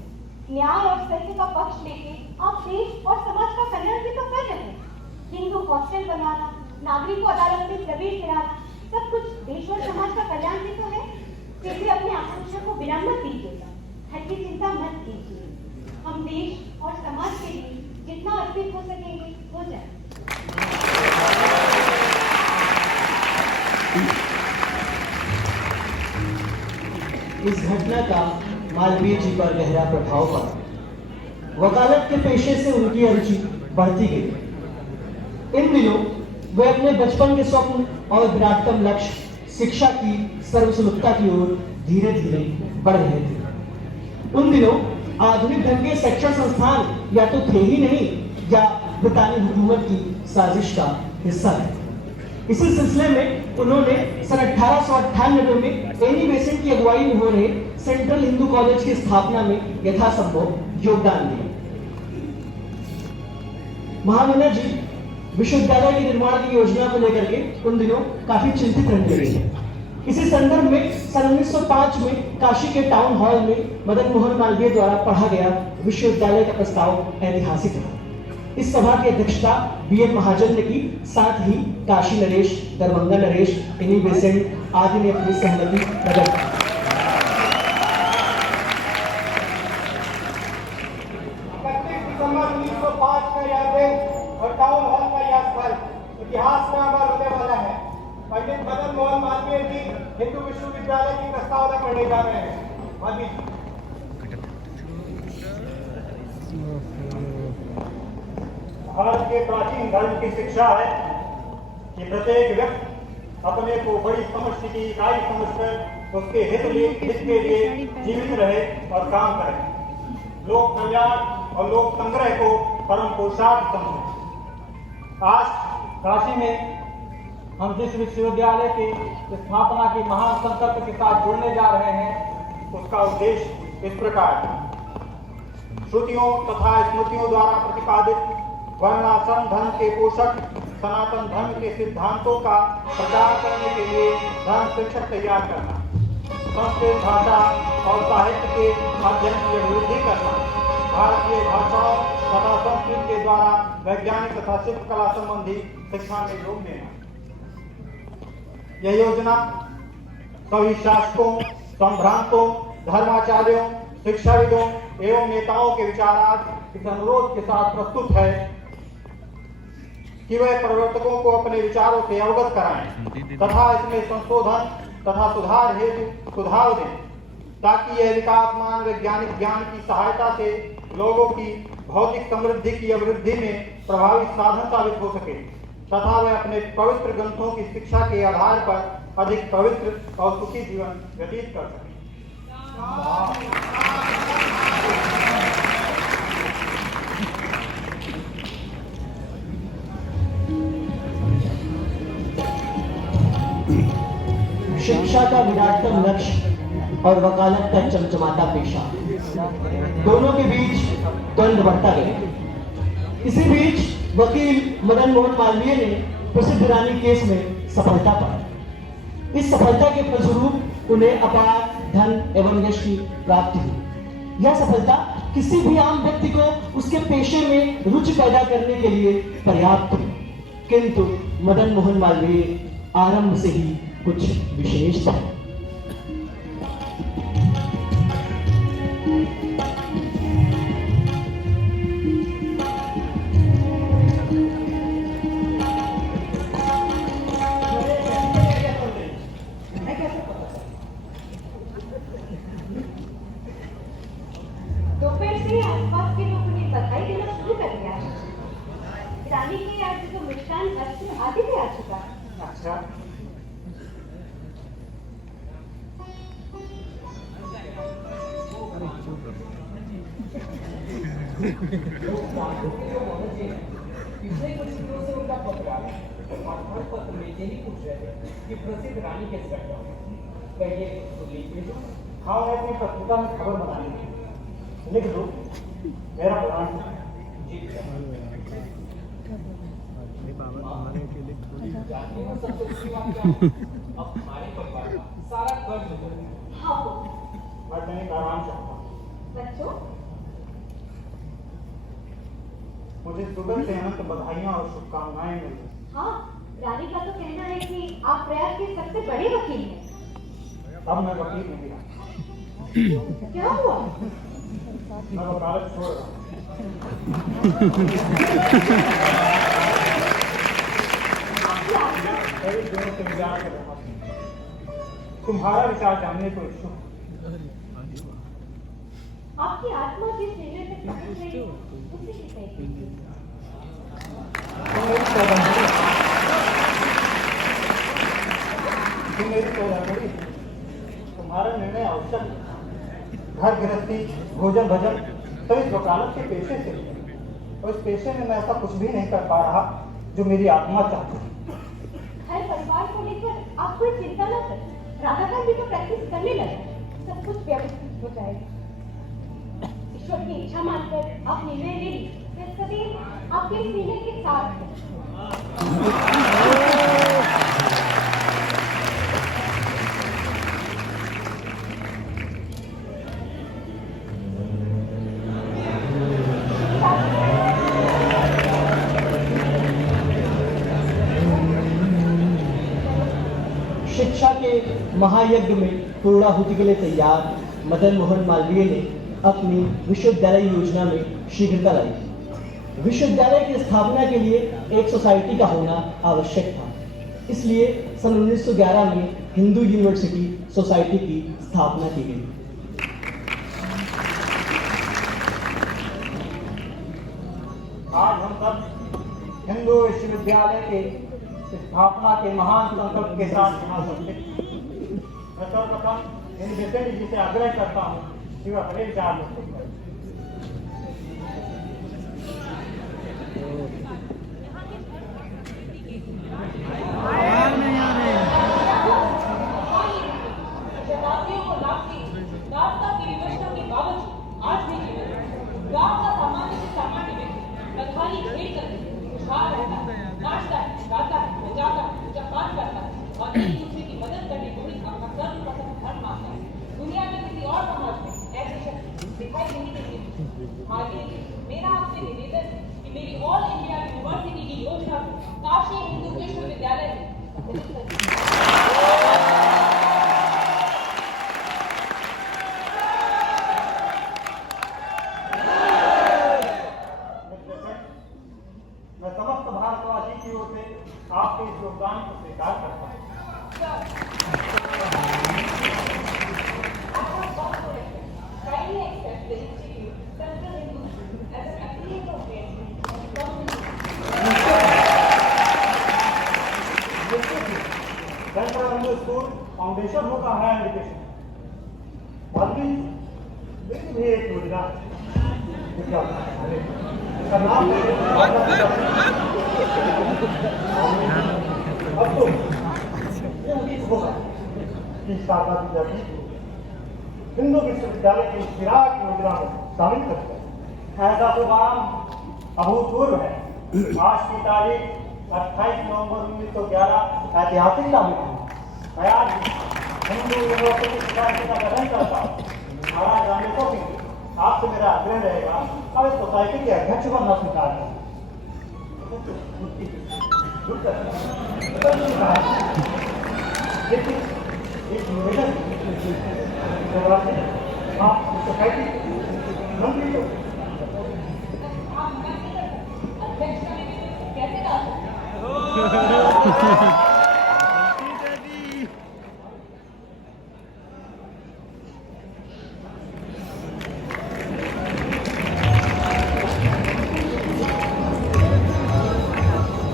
न्याय और सत्य का पक्ष लेके आप देश और समाज का कल्याण भी तो कर रहे हैं। हिंदू हॉस्टल बनाना, नागरिक को अदालत में प्रवेश दिलाना, सब कुछ देश और समाज का कल्याण भी तो है। फिर भी अपने आकांक्षा को विराम मत दीजिएगा। हट की चिंता मत कीजिए। हम देश और समाज के लिए जितना अर्पित हो सकेंगे हो जाए। इस घटना का मालवीय जी पर गहरा प्रभाव पड़ा। वकालत के पेशे से उनकी अरुचि बढ़ती गई। इन दिनों वे अपने बचपन के स्वप्न और विराटतम लक्ष्य शिक्षा की सर्वसुलभता की ओर धीरे धीरे बढ़ रहे थे। उन दिनों आधुनिक ढंग के शिक्षण संस्थान या तो थे ही नहीं या ब्रितानी हुकूमत की साजिश का हिस्सा थे। इसी सिलसिले में उन्होंने सन 1898 में एनी बेसेंट की अगुवाई में हो रहे सेंट्रल हिंदू कॉलेज की स्थापना में यथासंभव योगदान दिया। महामना जी विश्वविद्यालय के निर्माण की योजना को लेकर के उन दिनों काफी चिंतित रहने लगे। इसी संदर्भ में सन 1905 में काशी के टाउन हॉल में मदन मोहन मालवीय द्वारा पढ़ा गया विश्वविद्यालय का प्रस्ताव ऐतिहासिक था। इस सभा की अध्यक्षता बीएम महाजन ने की। साथ ही काशी नरेश, दरभंगा नरेश, एनी बेसेंट आदि ने अपनी सहमति प्रकट की। 31 दिसंबर 1905 का यह दिन और टाउन हॉल का यह स्थल इतिहास में अमर होने वाला है। पंडित मदन मोहन मालवीय जी हिंदू विश्वविद्यालय की प्रस्तावना करने जा रहे हैं। मालवीय जी। भारत के प्राचीन धर्म की शिक्षा है कि प्रत्येक व्यक्ति अपने को बड़ी समष्टि की इकाई समझकर उसके हित के लिए जीवित रहे और काम करे। लोक कल्याण और लोक संग्रह को परम पुरुषार्थ समझे। आज काशी में हम जिस विश्वविद्यालय की स्थापना के महान संकल्प के साथ जुड़ने जा रहे हैं उसका उद्देश्य इस प्रकार है। श्रुतियों तथा स्मृतियों द्वारा प्रतिपादित वर्णाश्रम धर्म के पोषक सनातन धर्म के सिद्धांतों का प्रचार करने के लिए धर्म शिक्षक तैयार करना, संस्कृत भाषा और साहित्य के अध्ययन की अभिवृद्धि करना, भारतीय भाषाओं तथा संस्कृत के द्वारा वैज्ञानिक तथा शिल्पकला संबंधी शिक्षा में योग देना। यह योजना सभी शासकों, संभ्रांतों, धर्माचार्यों, शिक्षाविदों एवं नेताओं के विचारार्थ इस अनुरोध के साथ प्रस्तुत है कि वे प्रवर्तकों को अपने विचारों से अवगत कराएं तथा इसमें संशोधन तथा सुधार हेतु सुधार दें, ताकि यह विकासमान वैज्ञानिक ज्ञान की सहायता से लोगों की भौतिक समृद्धि की अभिवृद्धि में प्रभावी साधन साबित हो सके तथा वे अपने पवित्र ग्रंथों की शिक्षा के आधार पर अधिक पवित्र और सुखी जीवन व्यतीत कर सकें। शिक्षा का विराटतम लक्ष्य और वकालत का चमचमाता पेशा, दोनों के बीच द्वंद्व बढ़ता गया। इसी बीच वकील मदन मोहन मालवीय ने प्रसिद्ध रानी केस में सफलता पाई। इस सफलता के फलस्वरूप उन्हें अपार धन एवं यश की प्राप्ति हुई। यह सफलता किसी भी आम व्यक्ति को उसके पेशे में रुचि पैदा करने के लिए पर्याप्त थी, किंतु मदन मोहन मालवीय आरंभ से ही कुछ विशेष था। दोपहर से आसपास के लोगों ने बधाई देना शुरू कर दिया है। रानी के आज तो मिष्टान अस्त्र आदि भी आ चुका है। अच्छा, पिछले कुछ दिनों से उनका पत्र आ रहा है और हर पत्र में यही पूछ रहे थे कि प्रसिद्ध रानी कैसे बैठा कहिए तो लिख लीजिए। हाँ, मैं अपनी पत्रिका में खबर बनानी है, लिख दो। मेरा प्रणाम। जी हमारे अकेले थोड़ी जानते हो सबसे अच्छी बात क्या है? अब हमारे परिवार का सारा कर्ज उतर गया। हाँ मैं कहीं आराम चाहता हूँ। बच्चों, मुझे सुबह से अनंत बधाइयाँ और शुभकामनाएं मिल रही। हाँ, रानी का तो कहना है कि आप प्रयाग के सबसे बड़े वकील हैं। अब मैं वकील नहीं रहा, क्या हुआ? मैं वकालत छोड़ रहा हूँ। कई दिनों से विचार कर रहा हूँ, तुम्हारा विचार जानने को इच्छुक हूँ। आपकी आत्मा जिस निर्णय से पहुंच रही है उसी की तय कीजिए। तुम मेरी सौदागरी, तुम्हारा निर्णय आवश्यक है। घर गृहस्थी, भोजन भजन सब इस वकालत के पेशे से, और इस पेशे में मैं ऐसा कुछ भी नहीं कर पा रहा जो मेरी आत्मा चाहती है। हर परिवार को लेकर आप कोई चिंता न करें। राधाकांत भी तो प्रैक्टिस करने लगे, सब कुछ व्यवस्थित हो जाएगा। ईश्वर की इच्छा मानकर आप निर्णय ले लीजिए। मैं सदैव आपके इस निर्णय के साथ हूँ। शिक्षा के महायज्ञ में पूर्णाहुति के लिए तैयार मदन मोहन मालवीय ने अपनी विश्वविद्यालय योजना में शीघ्रता लाई। विश्वविद्यालय की स्थापना के लिए एक सोसाइटी का होना आवश्यक था, इसलिए सन 1911 में हिंदू यूनिवर्सिटी सोसाइटी की स्थापना की गई। आज हम सब हिंदू विश्वविद्यालय के स्थापना के महान संकल्प के साथ यहाँ उपस्थित। मैं सर्वप्रथम इन विषय जी से आग्रह करता हूँ कि वह अपने विचार प्रस्तुत करें। शताब्दियों को लाभती दासता की विवशता के बावजूद आज भी जीवन गांव का सामान्य से सामान्य व्यक्ति बधाई खेल कर खुशहाल रहता है, नाचता है, गाता है, बजाता है, पूजा पाठ करता है और एक दूसरे की मदद करने को ही अपना सर्वप्रथम धर्म मानता है। दुनिया में किसी और समाज में ऐसी शक्ति दिखाई से आपके इस योगदान को स्वीकार करता हूँ। Kindly accept the Institute Central Hindu as an affiliate of Redmi and Community. Central Hindu school foundation होगा हायर एजुकेशन बाकी लेकिन भी एक योजना इसका नाम अब तो ये उचित होगा कि स्थापना की जाती हिंदू विश्वविद्यालय की चिराग योजना में शामिल करते हैं। ऐसा प्रोग्राम अभूतपूर्व है। आज की तारीख 28 नवंबर 1911 ऐतिहासिक तारीख है। मैं आज हिंदू यूनिवर्सिटी सोसाइटी का गठन करता हूँ। महाराज रामेश्वर सिंह आपसे मेरा आग्रह रहेगा अब इस सोसाइटी के अध्यक्ष बनना स्वीकार करें। एक निवेदन आप सोसाइटी मंत्री को अध्यक्ष का निवेदन कैसे कर सकते हैं?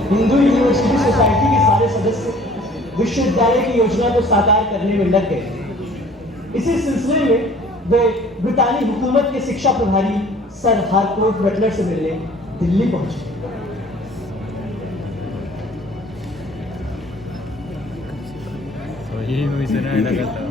हिंदू यूनिवर्सिटी सोसाइटी के सारे सदस्य विश्वविद्यालय की योजना को साकार करने में लग गए। इसी सिलसिले में वे ब्रितानी हुकूमत के शिक्षा प्रभारी सर हारकोर्ट बटलर से मिलने दिल्ली पहुंचे। यही मूवी से ना लगा था।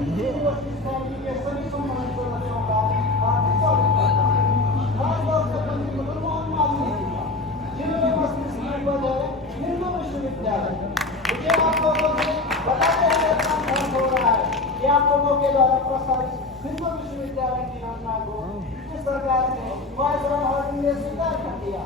आप लोगों के द्वारा प्रस्तावित हिंदू विश्वविद्यालय की योजना को सरकार ने वायसराय हॉर्डिंग ने स्वीकार कर दिया।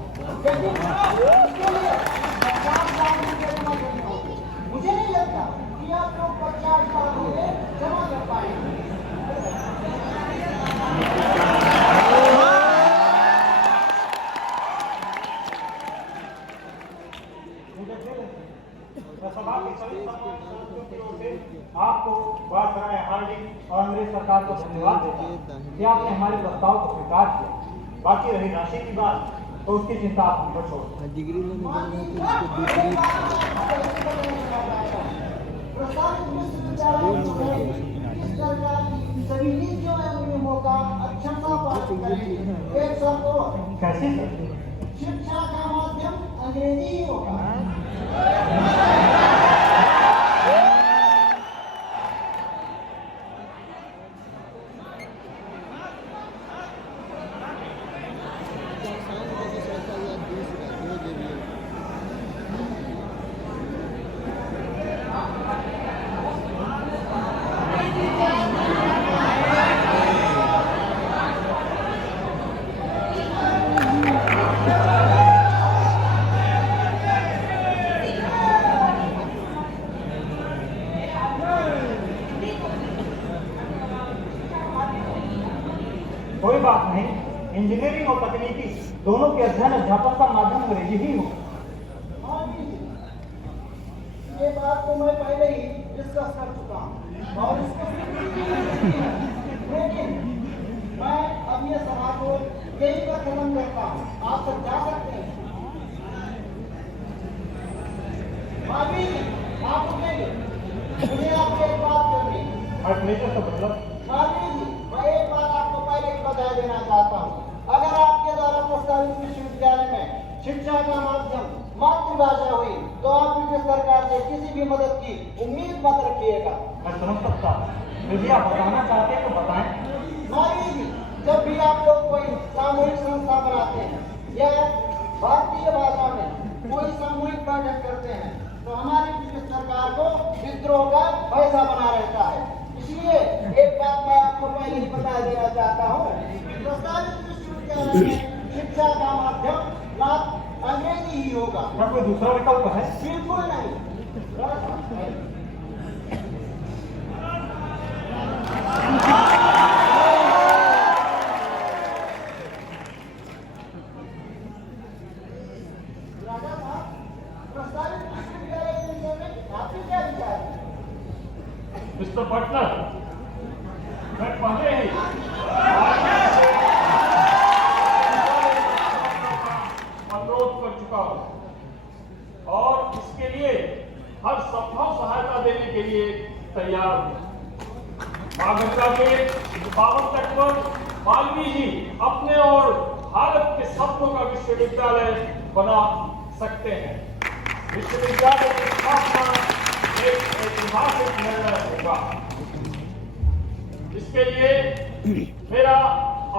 मुझे नहीं लगता कि आप लोग 50 साल में जमा कर पाएंगे। आपको वायसराय हार्डिंग और अंग्रेज सरकार को धन्यवाद देता हूं कि आपने हमारे प्रस्ताव को स्वीकार किया। बाकी रही राशि की बात तो उसकी चिंता आप हम पर छोड़। डिग्री लेने जाएगा सभी नीतियों एवं नियमों का अक्षमता पालन करें। एक शर्त और, कैसे शिक्षा का माध्यम अंग्रेजी ही होगा। कोई बात नहीं, इंजीनियरिंग और तकनीकी दोनों के अध्ययन अध्यापन का माध्यम अंग्रेजी ही होगा। ये बात तो मैं पहले ही डिस्कस कर चुका हूँ और इसको लेकिन मैं अब ये सभा को यही पर खत्म करता हूँ। आप सब जा सकते हैं। भाभी आप उठेंगे, मुझे आपसे एक बात करनी है। भाभी जी, मैं एक बात आपको पहले ही बता देना चाहता हूँ। अगर आपके द्वारा प्रस्तावित विश्वविद्यालय में शिक्षा का माध्यम मातृभाषा हुई तो आप ब्रिटिश सरकार से किसी भी मदद की उम्मीद मत रखिएगा। मैं समझ सकता हूँ, यदि आप बताना चाहते हैं तो बताएं। भाभी जी, जब भी आप लोग कोई सामूहिक संस्था बनाते हैं या भारतीय भाषा में कोई सामूहिक बैठक करते हैं तो हमारी ब्रिटिश सरकार को विद्रोह का पैसा बना रहता है। इसलिए एक बात मैं आपको पहले ही बता देना चाहता हूँ, प्रस्तावित विश्वविद्यालय में शिक्षा का माध्यम अंग्रेजी ही होगा। क्या कोई दूसरा विकल्प है? बिल्कुल नहीं। राजा साहब, प्रस्तावित मिस्टर बटलर, मैं पहले ही अनुरोध कर चुका हूं और इसके लिए हर संभव सहायता देने के लिए तैयार हूं। मां गंगा के पावन तट पर मालवीय जी अपने और भारत के सपनों का विश्वविद्यालय बना सकते हैं। विश्वविद्यालय की स्थापना एक ऐतिहासिक निर्णय होगा। इसके लिए मेरा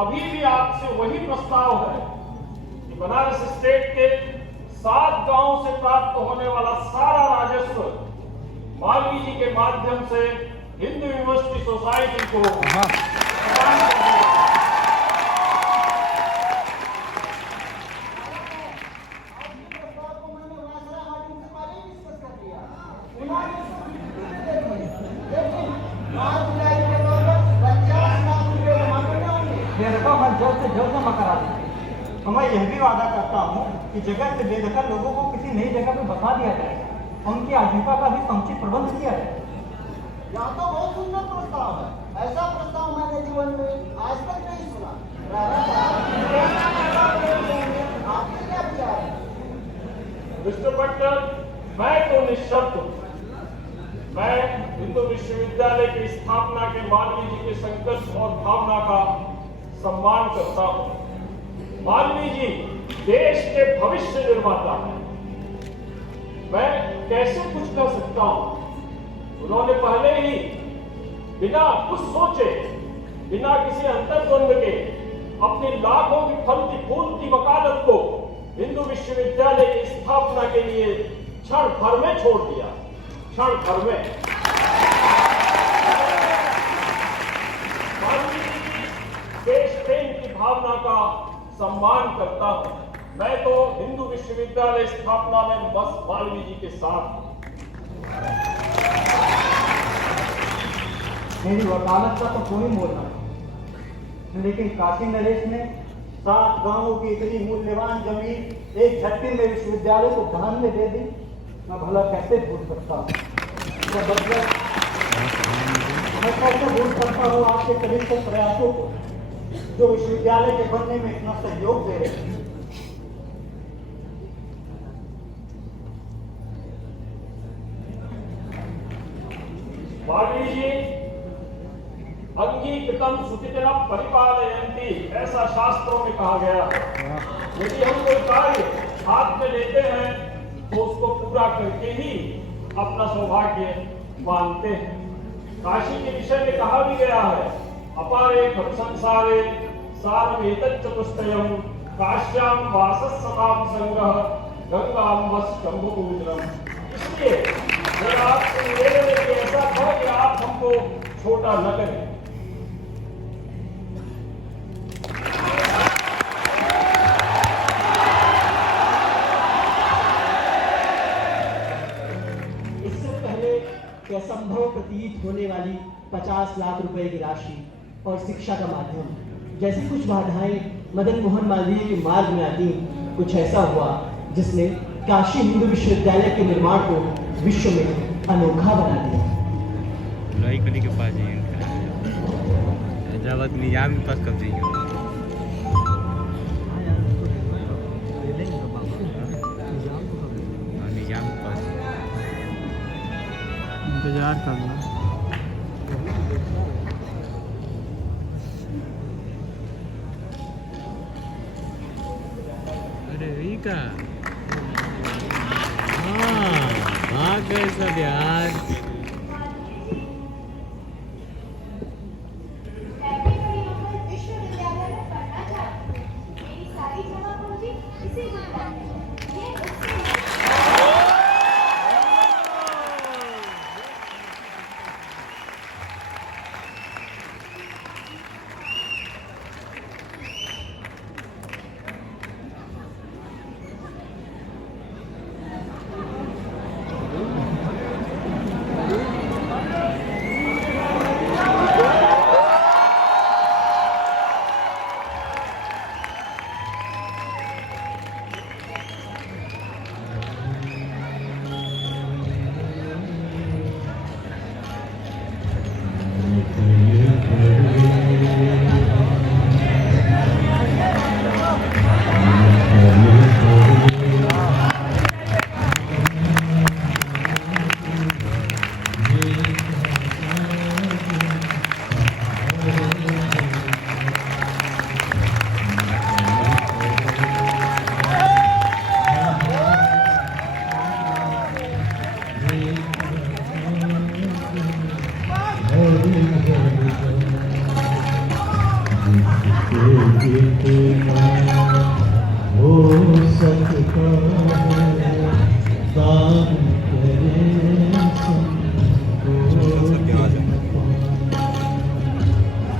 अभी भी आपसे वही प्रस्ताव है कि बनारस स्टेट के 7 गांवों से प्राप्त होने वाला सारा राजस्व मालवीय जी के माध्यम से हिंदू यूनिवर्सिटी सोसाइटी को प्रदान कर दिया। मैं जल्द से जल्द जमा करा दूँ। और मैं यह भी वादा करता हूँ कि जगह से बेदखल लोगों को किसी नई जगह पर बसा दिया जाएगा और उनकी आजीविका का भी समुचित प्रबंध किया जाएगा। यहाँ तो बहुत सुंदर प्रस्ताव है। ऐसा प्रस्ताव मैंने जीवन में आज तक नहीं सुना। आपके क्या विचार है? मिस्टर बटलर, मैं तो निःशर्त हूं। मैं हिंदू विश्वविद्यालय की स्थापना के मालवीय जी के संकल्प और भावना का सम्मान करता हूं। मालवीय जी देश के भविष्य निर्माता हैं। मैं कैसे कुछ कर सकता हूं? उन्होंने पहले ही बिना कुछ सोचे, बिना किसी अंतर्द्वंद के अपनी लाखों की फलती फूलती वकालत को हिंदू विश्वविद्यालय की स्थापना के लिए क्षण भर में छोड़ दिया। क्षण भर में मालवीय जी की देश प्रेम की भावना का सम्मान करता हूं। मैं तो हिंदू विश्वविद्यालय स्थापना में बस मालवीय जी के साथ हूं। मेरी वकालत का तो कोई मोल नहीं, लेकिन काशी नरेश ने 7 गांवों की इतनी मूल्यवान जमीन एक झटके में विश्वविद्यालय को दान में दे दी। मैं भला कैसे भूल सकता हूँ? मैं कैसे भूल सकता हूँ आपके करीब से प्रयासों को जो विश्वविद्यालय के बनने में इतना सहयोग दे रहे हैं। मालवीय जी अंगीकृतम सुचितिनः परिपालयन्ति, ऐसा शास्त्रों में कहा गया है। यदि हम कोई कार्य हाथ में लेते हैं तो उसको पूरा करके ही अपना सौभाग्य मानते हैं। काशी के विषय में कहा भी गया है, अपारे खल संसारे सारमेतत् चतुष्टयम् काश्याम वासः सताम संगः गंगाम वस शंभुपूजनम्। इसलिए मेरा आपसे निवेदन है कि ऐसा कहो कि आप हमको छोटा न करें। इससे पहले कि असंभव प्रतीत होने वाली 50 लाख रुपए की राशि और शिक्षा का माध्यम जैसी कुछ बाधाएं मदन मोहन मालवीय के मार्ग में आती, कुछ ऐसा हुआ जिसने काशी हिंदू विश्वविद्यालय के निर्माण को विश्व में अनोखा बना दिया। लॉई कोनी के पास है हैदराबाद निजाम के पास कब जाएंगे? निजाम के पास इंतजार करना। अरे रीका, हाँ गए सब यार। विश्वविद्यालय में पढ़ना चाहती हूँ। मेरी सारी जमा पूंजी इसी में है। ये उससे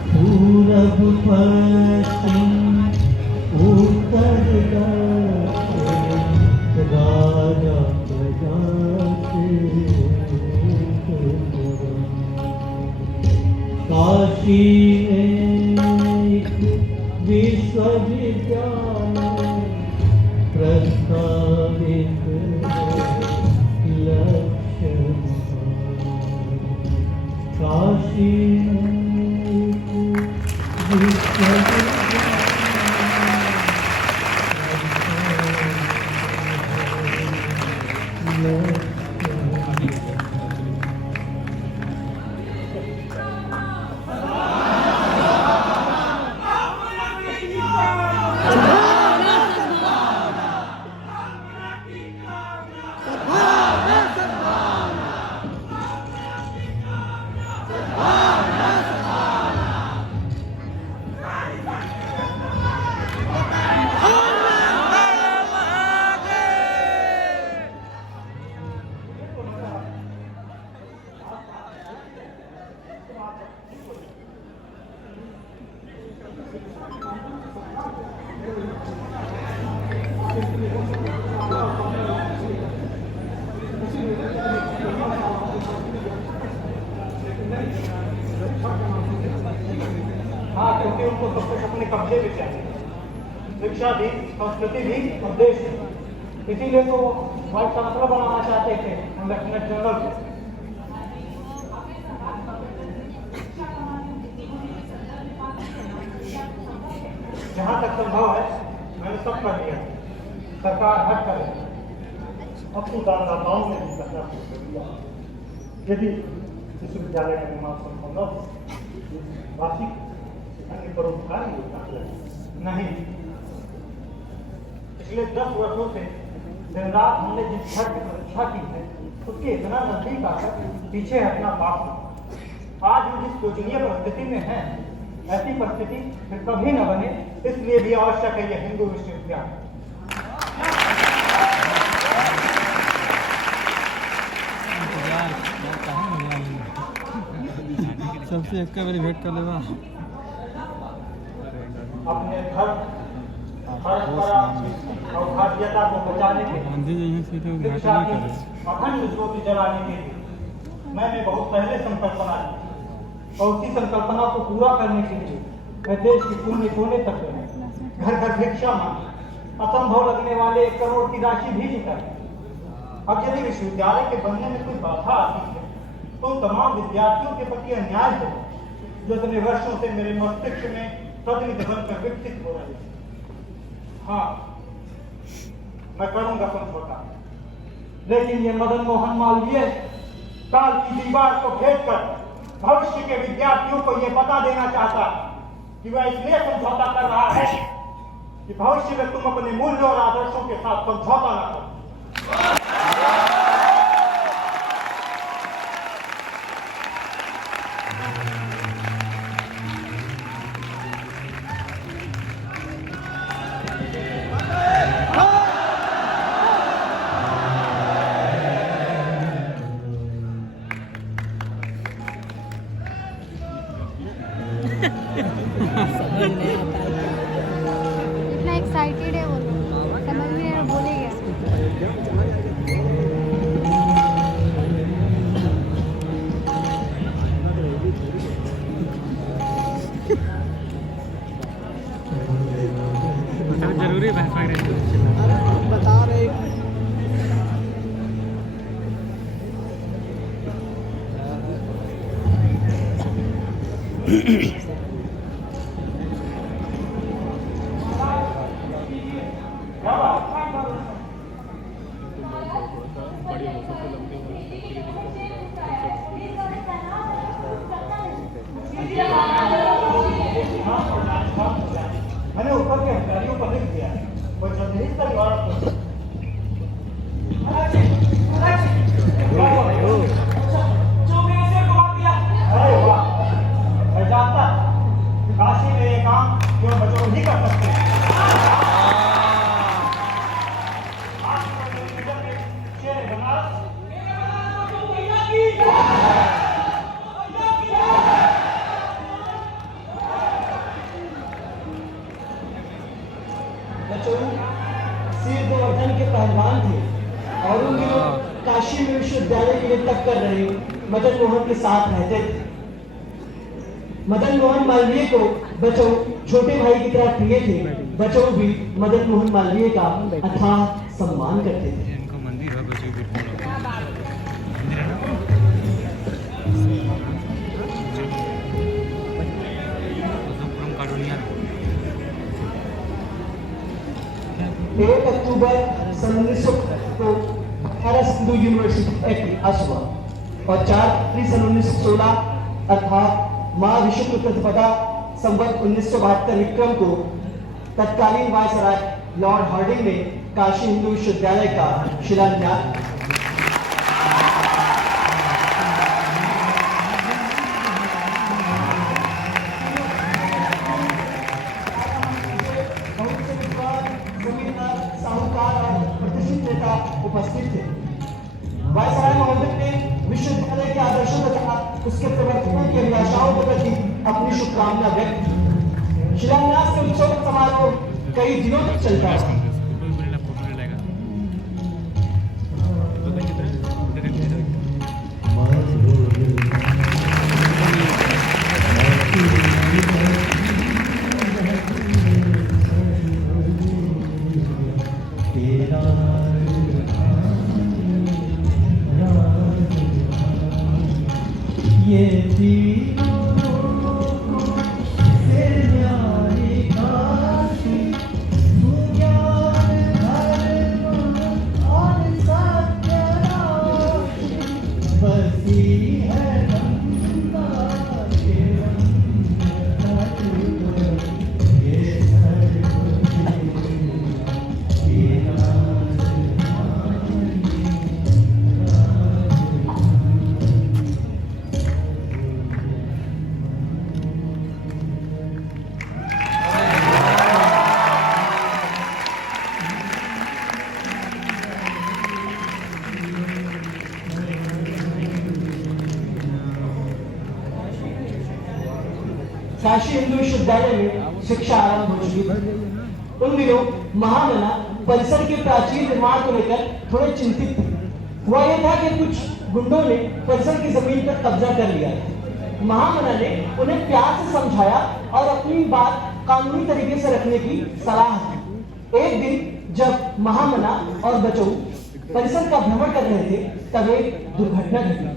पूरब पश्चिम उत्तर दक्षिण राजा प्रजा से काशी में विश्वविद्यालय प्रस्तावित लक्ष्य काशी हाँ, क्योंकि उनको सब कुछ अपने कब्जे में चाहिए। शिक्षा भी, संस्कृति भी, और देश भी। इसीलिए तो वो वाइस चांसलर बनाना चाहते थे लेफ्टिनेंट जनरल को। जहाँ तक संभव है मैंने सब कर दिया। सरकार हट करे। अब तो दानदाताओं ने भी करना शुरू कर दिया। यदि विश्वविद्यालय का निर्माण संभव न हो, वार्षिक अन्य परोपकारी योजना नहीं। पिछले 10 वर्षों से दिन रात हमने जिस घर की सुरक्षा की है उसके इतना नजदीक आकर पीछे हटना पाप है। आज हम जिस शोचनीय परिस्थिति में हैं, ऐसी परिस्थिति फिर कभी न बने, इसलिए भी आवश्यक है यह हिंदू विश्वविद्यालय। सबसे एक बार भेंट कर लेगा अपने धर्म परंपरा और भारतीयता को बचाने के शिक्षा की अखंड ज्योति जलाने के लिए मैंने बहुत पहले संकल्पना की और उसी संकल्पना को पूरा करने के लिए मैं देश के कोने कोने तक घर घर भिक्षा मांगी, असंभव लगने वाले 1 करोड़ की राशि भी जुटाई। अब यदि विश्वविद्यालय के बनने में कोई बाधा आती है तो तमाम विद्यार्थियों के प्रति अन्याय हो जो इतने वर्षों से मेरे मस्तिष्क में प्रतिनिधि बनकर विकसित हो रहे हैं। हाँ, मैं करूंगा समझौता, लेकिन ये मदन मोहन मालवीय काल की दीवार को भेद कर भविष्य के विद्यार्थियों को ये बता देना चाहता कि वह इसलिए समझौता कर रहा है कि भविष्य में तुम अपने मूल्य और आदर्शों के साथ समझौता न करो। इतना एक्साइटेड है वो लोग, समझ में नहीं आ रहा बोलेगा। जरूरी है बता रहे मैंने ऊपर के अधिकारियों को लिख दिया है, वो जल्दी ही परिवार को अरे वाह, मैं जानता विश्वविद्यालय के लिए तप कर रहे मदन मोहन के साथ रहते थे। मदन मोहन मालवीय को बचऊ छोटे भाई की तरह प्रिय थे। बचऊ भी मदन मोहन मालवीय का अथाह सम्मान करते थे। इनका मंदिर है बच्चों बिल्कुल एक अक्टूबर सन 1900 को बनारस हिंदू यूनिवर्सिटी एक्ट पास हुआ और 4 फरवरी सन 1916 अर्थात माँ विशुद्ध प्रतिपदा संवत 1972 विक्रम को तत्कालीन वायसराय लॉर्ड हार्डिंग ने काशी हिंदू विश्वविद्यालय का शिलान्यास उपस्थित थे। वायसराय महोदय ने विश्वविद्यालय के आदर्शों तथा उसके प्रवर्तकों की अभिलाषाओं के प्रति अपनी शुभकामना व्यक्त की। शिलान्यास के उत्सव समारोह कई दिनों तक चलता है। काशी हिंदू विश्वविद्यालय में शिक्षा आरंभ हो चुकी थी। उन दिनों महामना परिसर के प्राचीन निर्माण को लेकर थोड़े चिंतित थे। हुआ यह था कि कुछ गुंडों ने परिसर की जमीन पर कब्जा कर लिया था। महामना ने उन्हें प्यार से समझाया और अपनी बात कानूनी तरीके से रखने की सलाह दी। एक दिन जब महामना और बचऊ परिसर का भ्रमण कर रहे थे तब एक दुर्घटना घटी।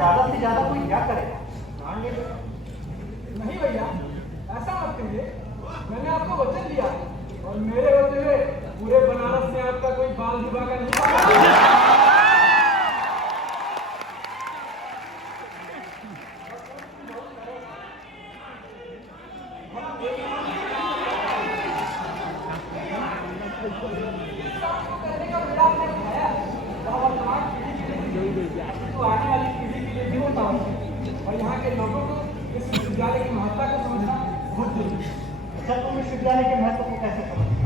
ज्यादा से ज्यादा कोई क्या करेगा? नहीं भैया, ऐसा मत कहिए। मैंने आपको वचन दिया और मेरे होते हुए पूरे बनारस में आपका कोई बाल विवाह का नहीं। आने वाली पीढ़ी के लिए भी होता है और यहाँ के लोगों को इस विश्वविद्यालय की महत्ता को समझना बहुत जरूरी है। अच्छा, तुम विश्वविद्यालय के महत्व को कैसे समझते?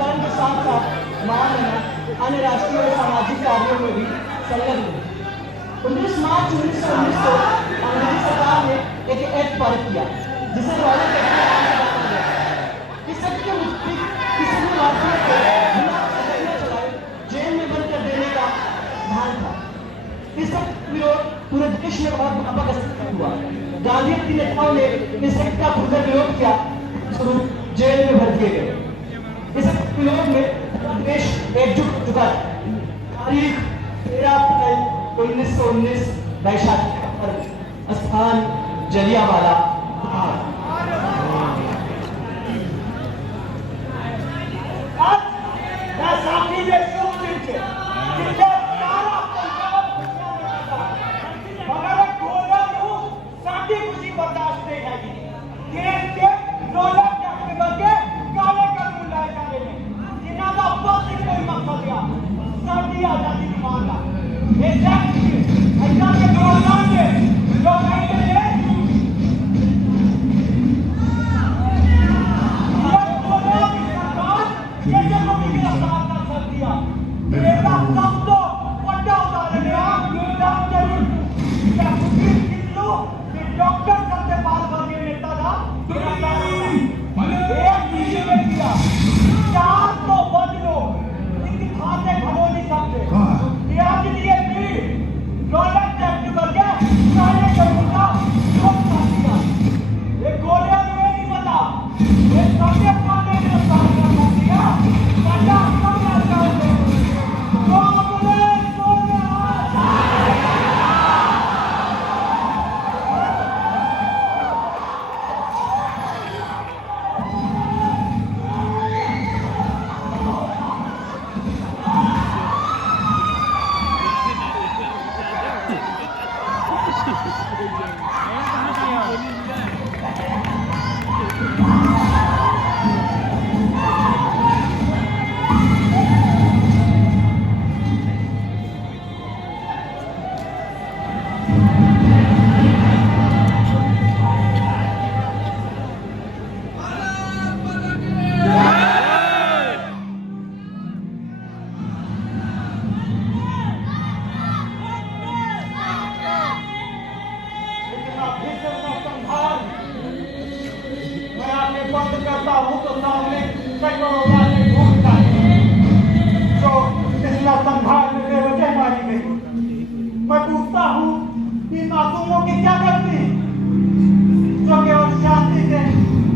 प्रचार के साथ साथ महामना अन्य राष्ट्रीय और सामाजिक कार्यों में भी संलग्न है। 19 मार्च 1919 को अंग्रेजी सरकार ने एक एक्ट पारित किया जिसे रॉयल एक्ट के नाम से जाना गया। इस एक्ट के मुताबिक किसी भी भारतीय को बिना सजा चलाए जेल में बंद कर देने का ध्यान था। इस एक्ट का विरोध पूरे देश में बहुत व्यापक स्तर पर हुआ। गांधी नेताओं ने इस एक्ट का खुलकर विरोध किया, स्वरूप जेल में भर दिए गए। इस एक्ट के विरोध में देश एकजुट हो चुका है। तारीख 13 अप्रैल 1919 वैशाखी का पर्व, स्थान जलियांवाला बाग। बैसाखी के शुभ दिन से जिससे सारा पंजाब मगर गोला को साथी खुशी बर्दाश्त नहीं है। देश के दौलत के बगे काले कानून लाए जा रहे हैं जिन्हों का बहुत ही कोई मकसद है साथी आजादी की मांग है। ऐसा के दौरान में लोग आएंगे डॉक्टर सबसे बात करके नेता था 400 बद लोग इनकी खाते खड़ो नहीं सकते। आज लिए भी डॉलर टैक्स करके सारे जरूरता रोक दिया। ये गोलियां नहीं पता ये सबसे पहले गिरफ्तार कर दिया। पंजाब करता हूँ तो सामने सैकड़ों बातें ढूंढता है जो पिछला संभाल में बेवजह मारी गई। मैं पूछता हूँ कि मासूमों की क्या गलती जो केवल शांति से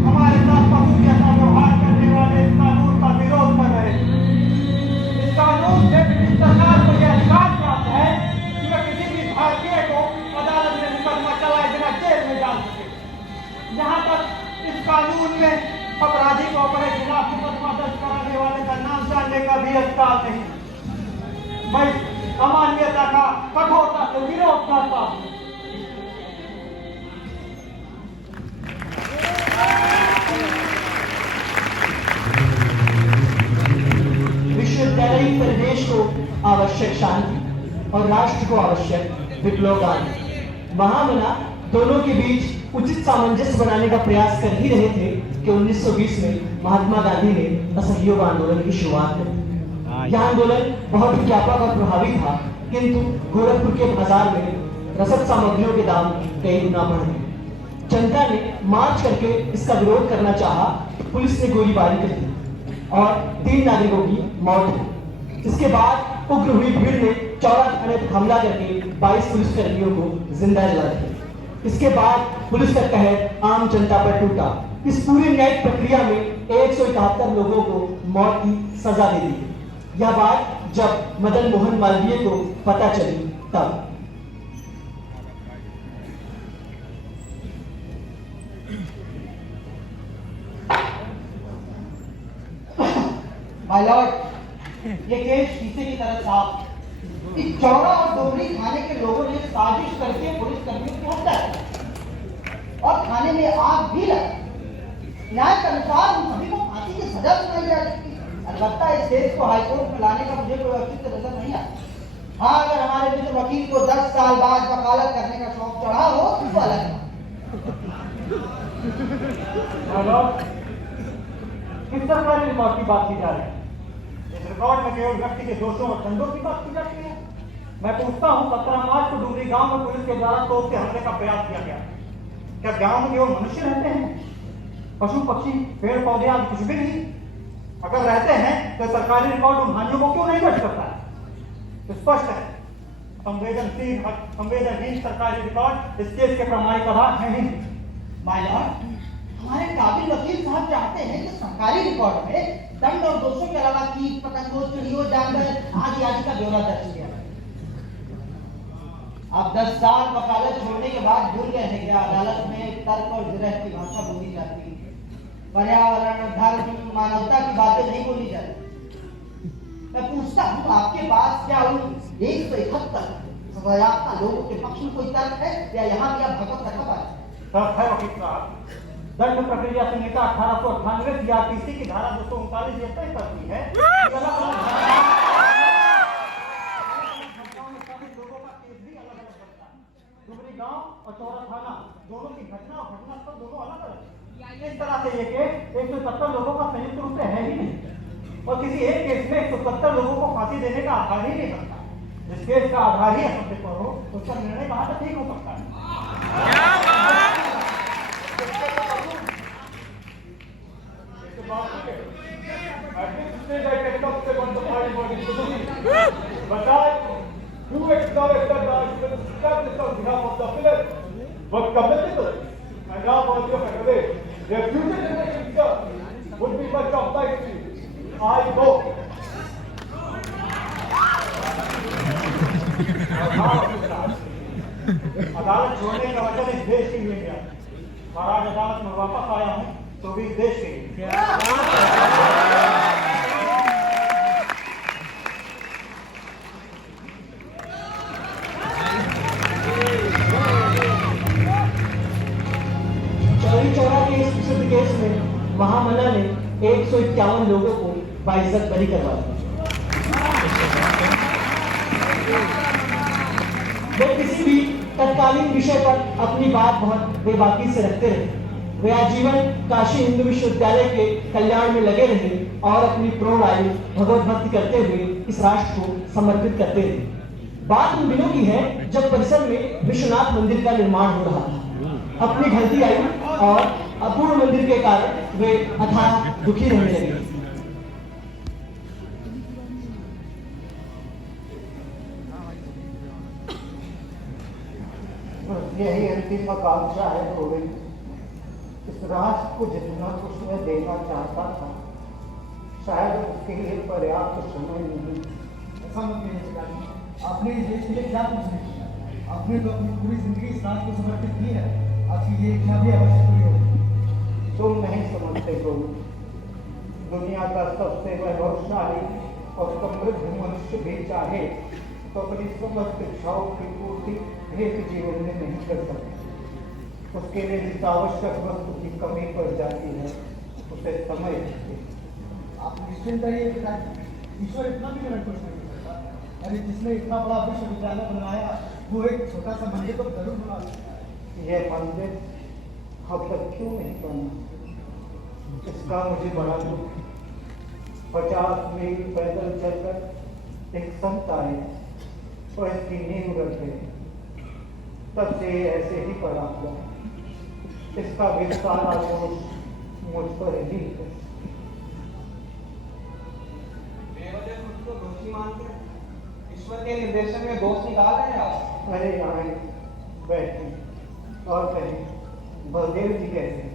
हमारे साथ पशु जैसा व्यवहार करने वाले इस कानून का विरोध कर रहे हैं। इस कानून से ब्रिटिश सरकार को यह अधिकार प्राप्त है कि वह किसी भी भारतीय को अदालत में मुकदमा चलाए बिना जेल में डाल सके। जहाँ तक इस कानून में अपराधी को अपने खिलाफ मुकदमा दर्ज कराने वाले का नाम जानने का भी अधिकार नहीं। मैं अमान्यता का कठोरता से विरोध करता हूँ। विश्वविद्यालयी परिवेश को आवश्यक शांति और राष्ट्र को आवश्यक विप्लवगान। महामना दोनों के बीच उचित सामंजस्य बनाने का प्रयास कर ही रहे थे कि 1920 में महात्मा गांधी ने असहयोग आंदोलन की शुरुआत की। यह आंदोलन बहुत व्यापक और प्रभावी था, किंतु गोरखपुर के बाजार में रसद सामग्रियों के दाम कई गुना बढ़ गए। जनता ने मार्च करके इसका विरोध करना चाहा, पुलिस ने गोलीबारी कर दी और 3 नागरिकों की मौत हुई। इसके बाद उग्र हुई भीड़ ने चौड़ा थाने पर हमला करके 22 पुलिसकर्मियों को जिंदा जला दिया। इसके बाद पुलिस का कहर आम जनता पर टूटा। इस पूरी न्यायिक प्रक्रिया में 171 लोगों को मौत की सजा दे दी गई। यह बात जब मदन मोहन मालवीय को पता चली तब। माय लॉर्ड, ये केस शीशे की तरह साफ। इस चौरा और डोगरी थाने के लोगों ने साजिश करके पुलिस कर्मियों की हत्या की और थाने में आग भी लगी। न्याय के अनुसार उन सभी को फांसी की सजा सुनाई जा चुकी है। अलबत्ता इस केस को हाईकोर्ट में लाने का मुझे कोई औचित्य नजर नहीं आता। हाँ, अगर हमारे मित्र वकील को 10 साल बाद वकालत करने का शौक चढ़ा हो तो अलग है। किस तरह की बात की जा रही है? इस रिकॉर्ड में केवल व्यक्ति के दोषों और दंडों की बात की जाती है। मैं पूछता हूँ, 17 मार्च को डुमरी गांव में पुलिस के द्वारा तोप के हमले का प्रयास किया गया। क्या गांव में केवल मनुष्य रहते हैं? पशु पक्षी पेड़ पौधे आदि कुछ भी नहीं? अगर रहते हैं तो सरकारी रिकॉर्ड उन हानियों को क्यों नहीं दर्ज करता है? तो स्पष्ट है, संवेदनहीन सरकारी रिकॉर्ड इस केस के प्रमाणिक आधार है ही। माय लॉर्ड, हमारे काबिल वकील साहब चाहते हैं कि सरकारी रिकॉर्ड में दंड और दोषों के अलावा कीट पतंगों चिड़ियों जानवर आदि का ब्यौरा दर्ज किया है। आप 10 साल वकालत छोड़ने के बाद भूल गए हैं क्या अदालत में तर्क और जिरह की भाषा बोली जाती है, पर्यावरण धर्म मानवता की बातें नहीं बोली जाती। मैं पूछता हूँ, आपके पास क्या उन 171 सजायाफ्ता लोगों के पक्ष में कोई तर्क है या यहाँ भी आप भगवत रखा पाए? तर्क है वकील साहब। दंड प्रक्रिया संहिता 1898 सीआरपीसी की धारा 239 ये तय करती है कि अलग अलग लोगों का केस भी अलग अलग बनता है। डुमरी गांव और चौरा थाना दोनों की घटना और घटनास्थल दोनों अलग अलग है। इस तरह से ये केस 170 लोगों का संयुक्त रूप से है ही नहीं, और किसी एक केस में 170 लोगों को फांसी देने का आधार ही नहीं बनता। जिस केस का आधार ही असत्य पर हो उसका निर्णय कहाँ तक ठीक हो सकता है? But you acknowledge that I has been established on behalf of the village, but commendable, and now for your family, their future generations, sir, would be much obliged to you. I go. अदालत छोड़ने का वचन इस देश के लिए गया, और आज अदालत में वापस आया हूँ तो भी इस देश के लिए। चौरी चौरा के इस प्रसिद्ध केस में महामना ने 151 लोगों को बाइज्जत बरी करवा दिया। वे किसी भी तत्कालीन विषय पर अपनी बात बहुत बेबाकी से रखते रहे। वे आजीवन काशी हिंदू विश्वविद्यालय के कल्याण में लगे रहे और अपनी प्रौढ़ आयु भगवत भक्ति करते हुए इस राष्ट्र को समर्पित करते रहे। बात उन दिनों की है जब परिसर में विश्वनाथ मंदिर का निर्माण हो रहा था। अपनी ढलती आयु और अपूर्ण मंदिर के कारण वे अथाह दुखी रहने लगे। यही अंतिम आकांक्षा है गोविंद। इस राष्ट्र को जितना कुछ मैं देना चाहता था, शायद उसके लिए पर्याप्त समय नहीं। ऐसा मत कहिए, आपने इस देश के लिए क्या कुछ नहीं किया। आपने तो अपनी पूरी जिंदगी इस राष्ट्र को समर्पित की है। आपकी ये इच्छा भी अवश्य पूरी होगी। तुम नहीं समझते गोविंद, दुनिया का सबसे वैभवशाली और समृद्ध मनुष्य भी चाहे तो अपनी समस्त इच्छाओं की पूर्ति एक जीवन में नहीं कर सकते। उसके लिए जिस आवश्यक वस्तु की कमी पड़ जाती है उसे समय लगती है। आप निश्चिंत रहिए पिताजी, ईश्वर इतना भी निरंकुश नहीं करता। अरे जिसने इतना बड़ा विश्वविद्यालय बनाया वो एक छोटा सा मंदिर तो जरूर बना सकता है। यह मंदिर अब तक क्यों नहीं बना, इसका मुझे बड़ा दुख। 50 मील पैदल चलकर एक संत आए और इसकी नींव रख गए। तब से ऐसे ही पड़ा हुआ, इसका विस्तार दोष मुझ पर ही है। बेवजह खुद को दोषी मानकर ईश्वर के निर्देशन में दोष निकाल रहे हैं आप। अरे आए बैठे और कहें, बलदेव जी कैसे हैं?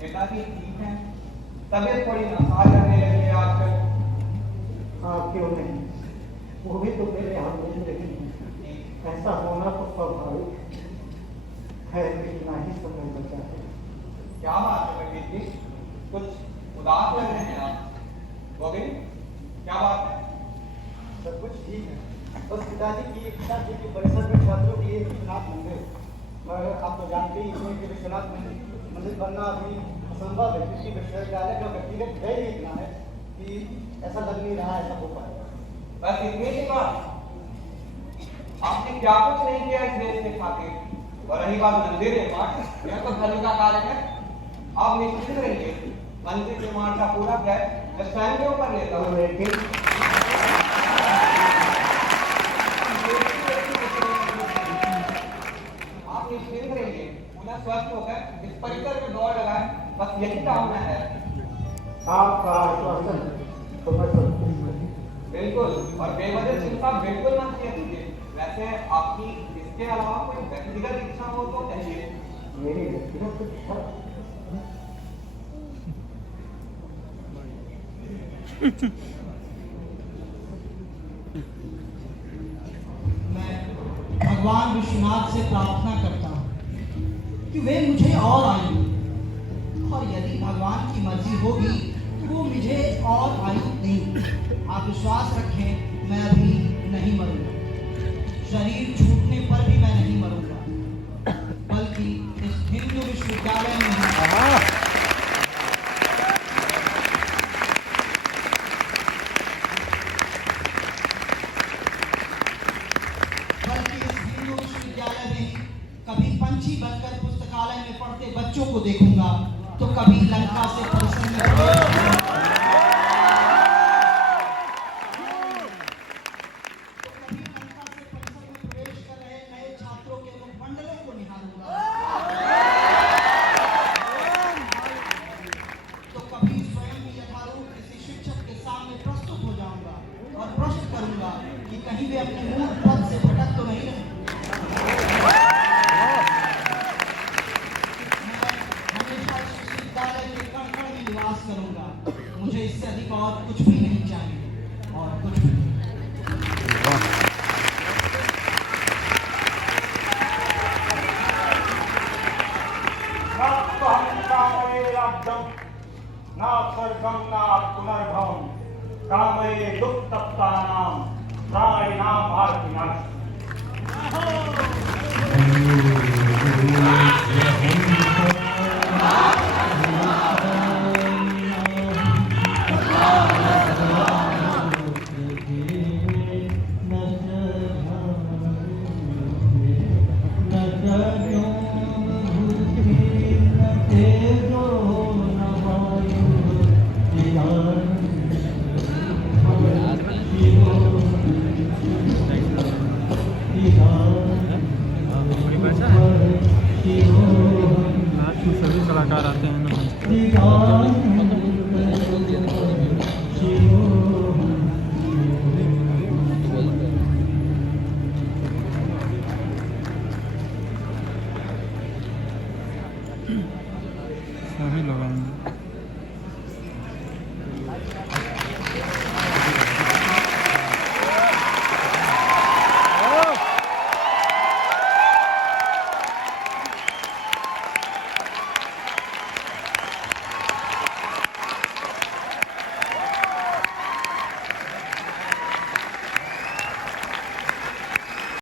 पिताजी ठीक है, तबीयत थोड़ी नासाज रहने लगी है आजकल। हाँ क्यों नहीं, वो भी तो मेरे यहाँ मिल रही है। ऐसा होना तो स्वाभाविक है, इतना ही समय बचा है। क्या बात है पंडित जी, कुछ उदास लग रहे हैं आप। गोविंद, क्या बात है? सब कुछ ठीक है, बस पिताजी की इच्छा थी कि परिसर में छात्रों के लिए विश्वनाथ मंदिर, मगर आप तो जानते ही हैं कि विश्वनाथ मंदिर बनना अभी असंभव है, क्योंकि विश्वविद्यालय का व्यक्तिगत व्यय ही इतना है कि ऐसा लग नहीं रहा ऐसा हो पाएगा। बस इतनी सी बात? आपने क्या कुछ नहीं किया इस देश के खातिर। और रही बात मंदिर निर्माण, यह तो धर्म का कार्य है। आप निश्चित रहिए, मंदिर निर्माण का पूरा व्यय मैं स्वयं के ऊपर लेता हूँ। लेकिन संभावना है। आपका आश्वासन तो मैं संतुष्ट हूं। बिल्कुल, और बेवजह चिंता बिल्कुल मत कीजिए। वैसे आपकी इसके अलावा कोई व्यक्तिगत इच्छा हो तो कहिए। मेरी व्यक्तिगत इच्छा मैं भगवान विश्वनाथ से प्रार्थना करता हूँ कि वे मुझे और आयु, और यदि भगवान की मर्जी होगी तो वो मुझे और आयु दें। आप विश्वास रखें, मैं अभी नहीं मरूंगा। शरीर छूटने पर भी मैं नहीं मरूंगा, बल्कि इस हिंदू विश्वविद्यालय में कभी पंछी बनकर पुस्तकालय में पढ़ते बच्चों को देखूंगा, तो कभी लंका से परिसर में प्रवेश कर रहे नए छात्रों के मुखमंडलों को निहारूंगा, तो कभी स्वयं भी यथारूप किसी शिक्षक के सामने प्रस्तुत हो जाऊंगा और प्रश्न करूंगा कि कहीं वे अपने मूल पद से भटक तो नहीं रहे। करूंगा, मुझे इससे अधिक और कुछ भी नहीं चाहिए, और कुछ भी नहीं। ना सर्गम ना पुनर्भवम कामये दुःखतप्तानां प्राणिनां आर्तिनाश। आज सभी कलाकार आते हैं ना।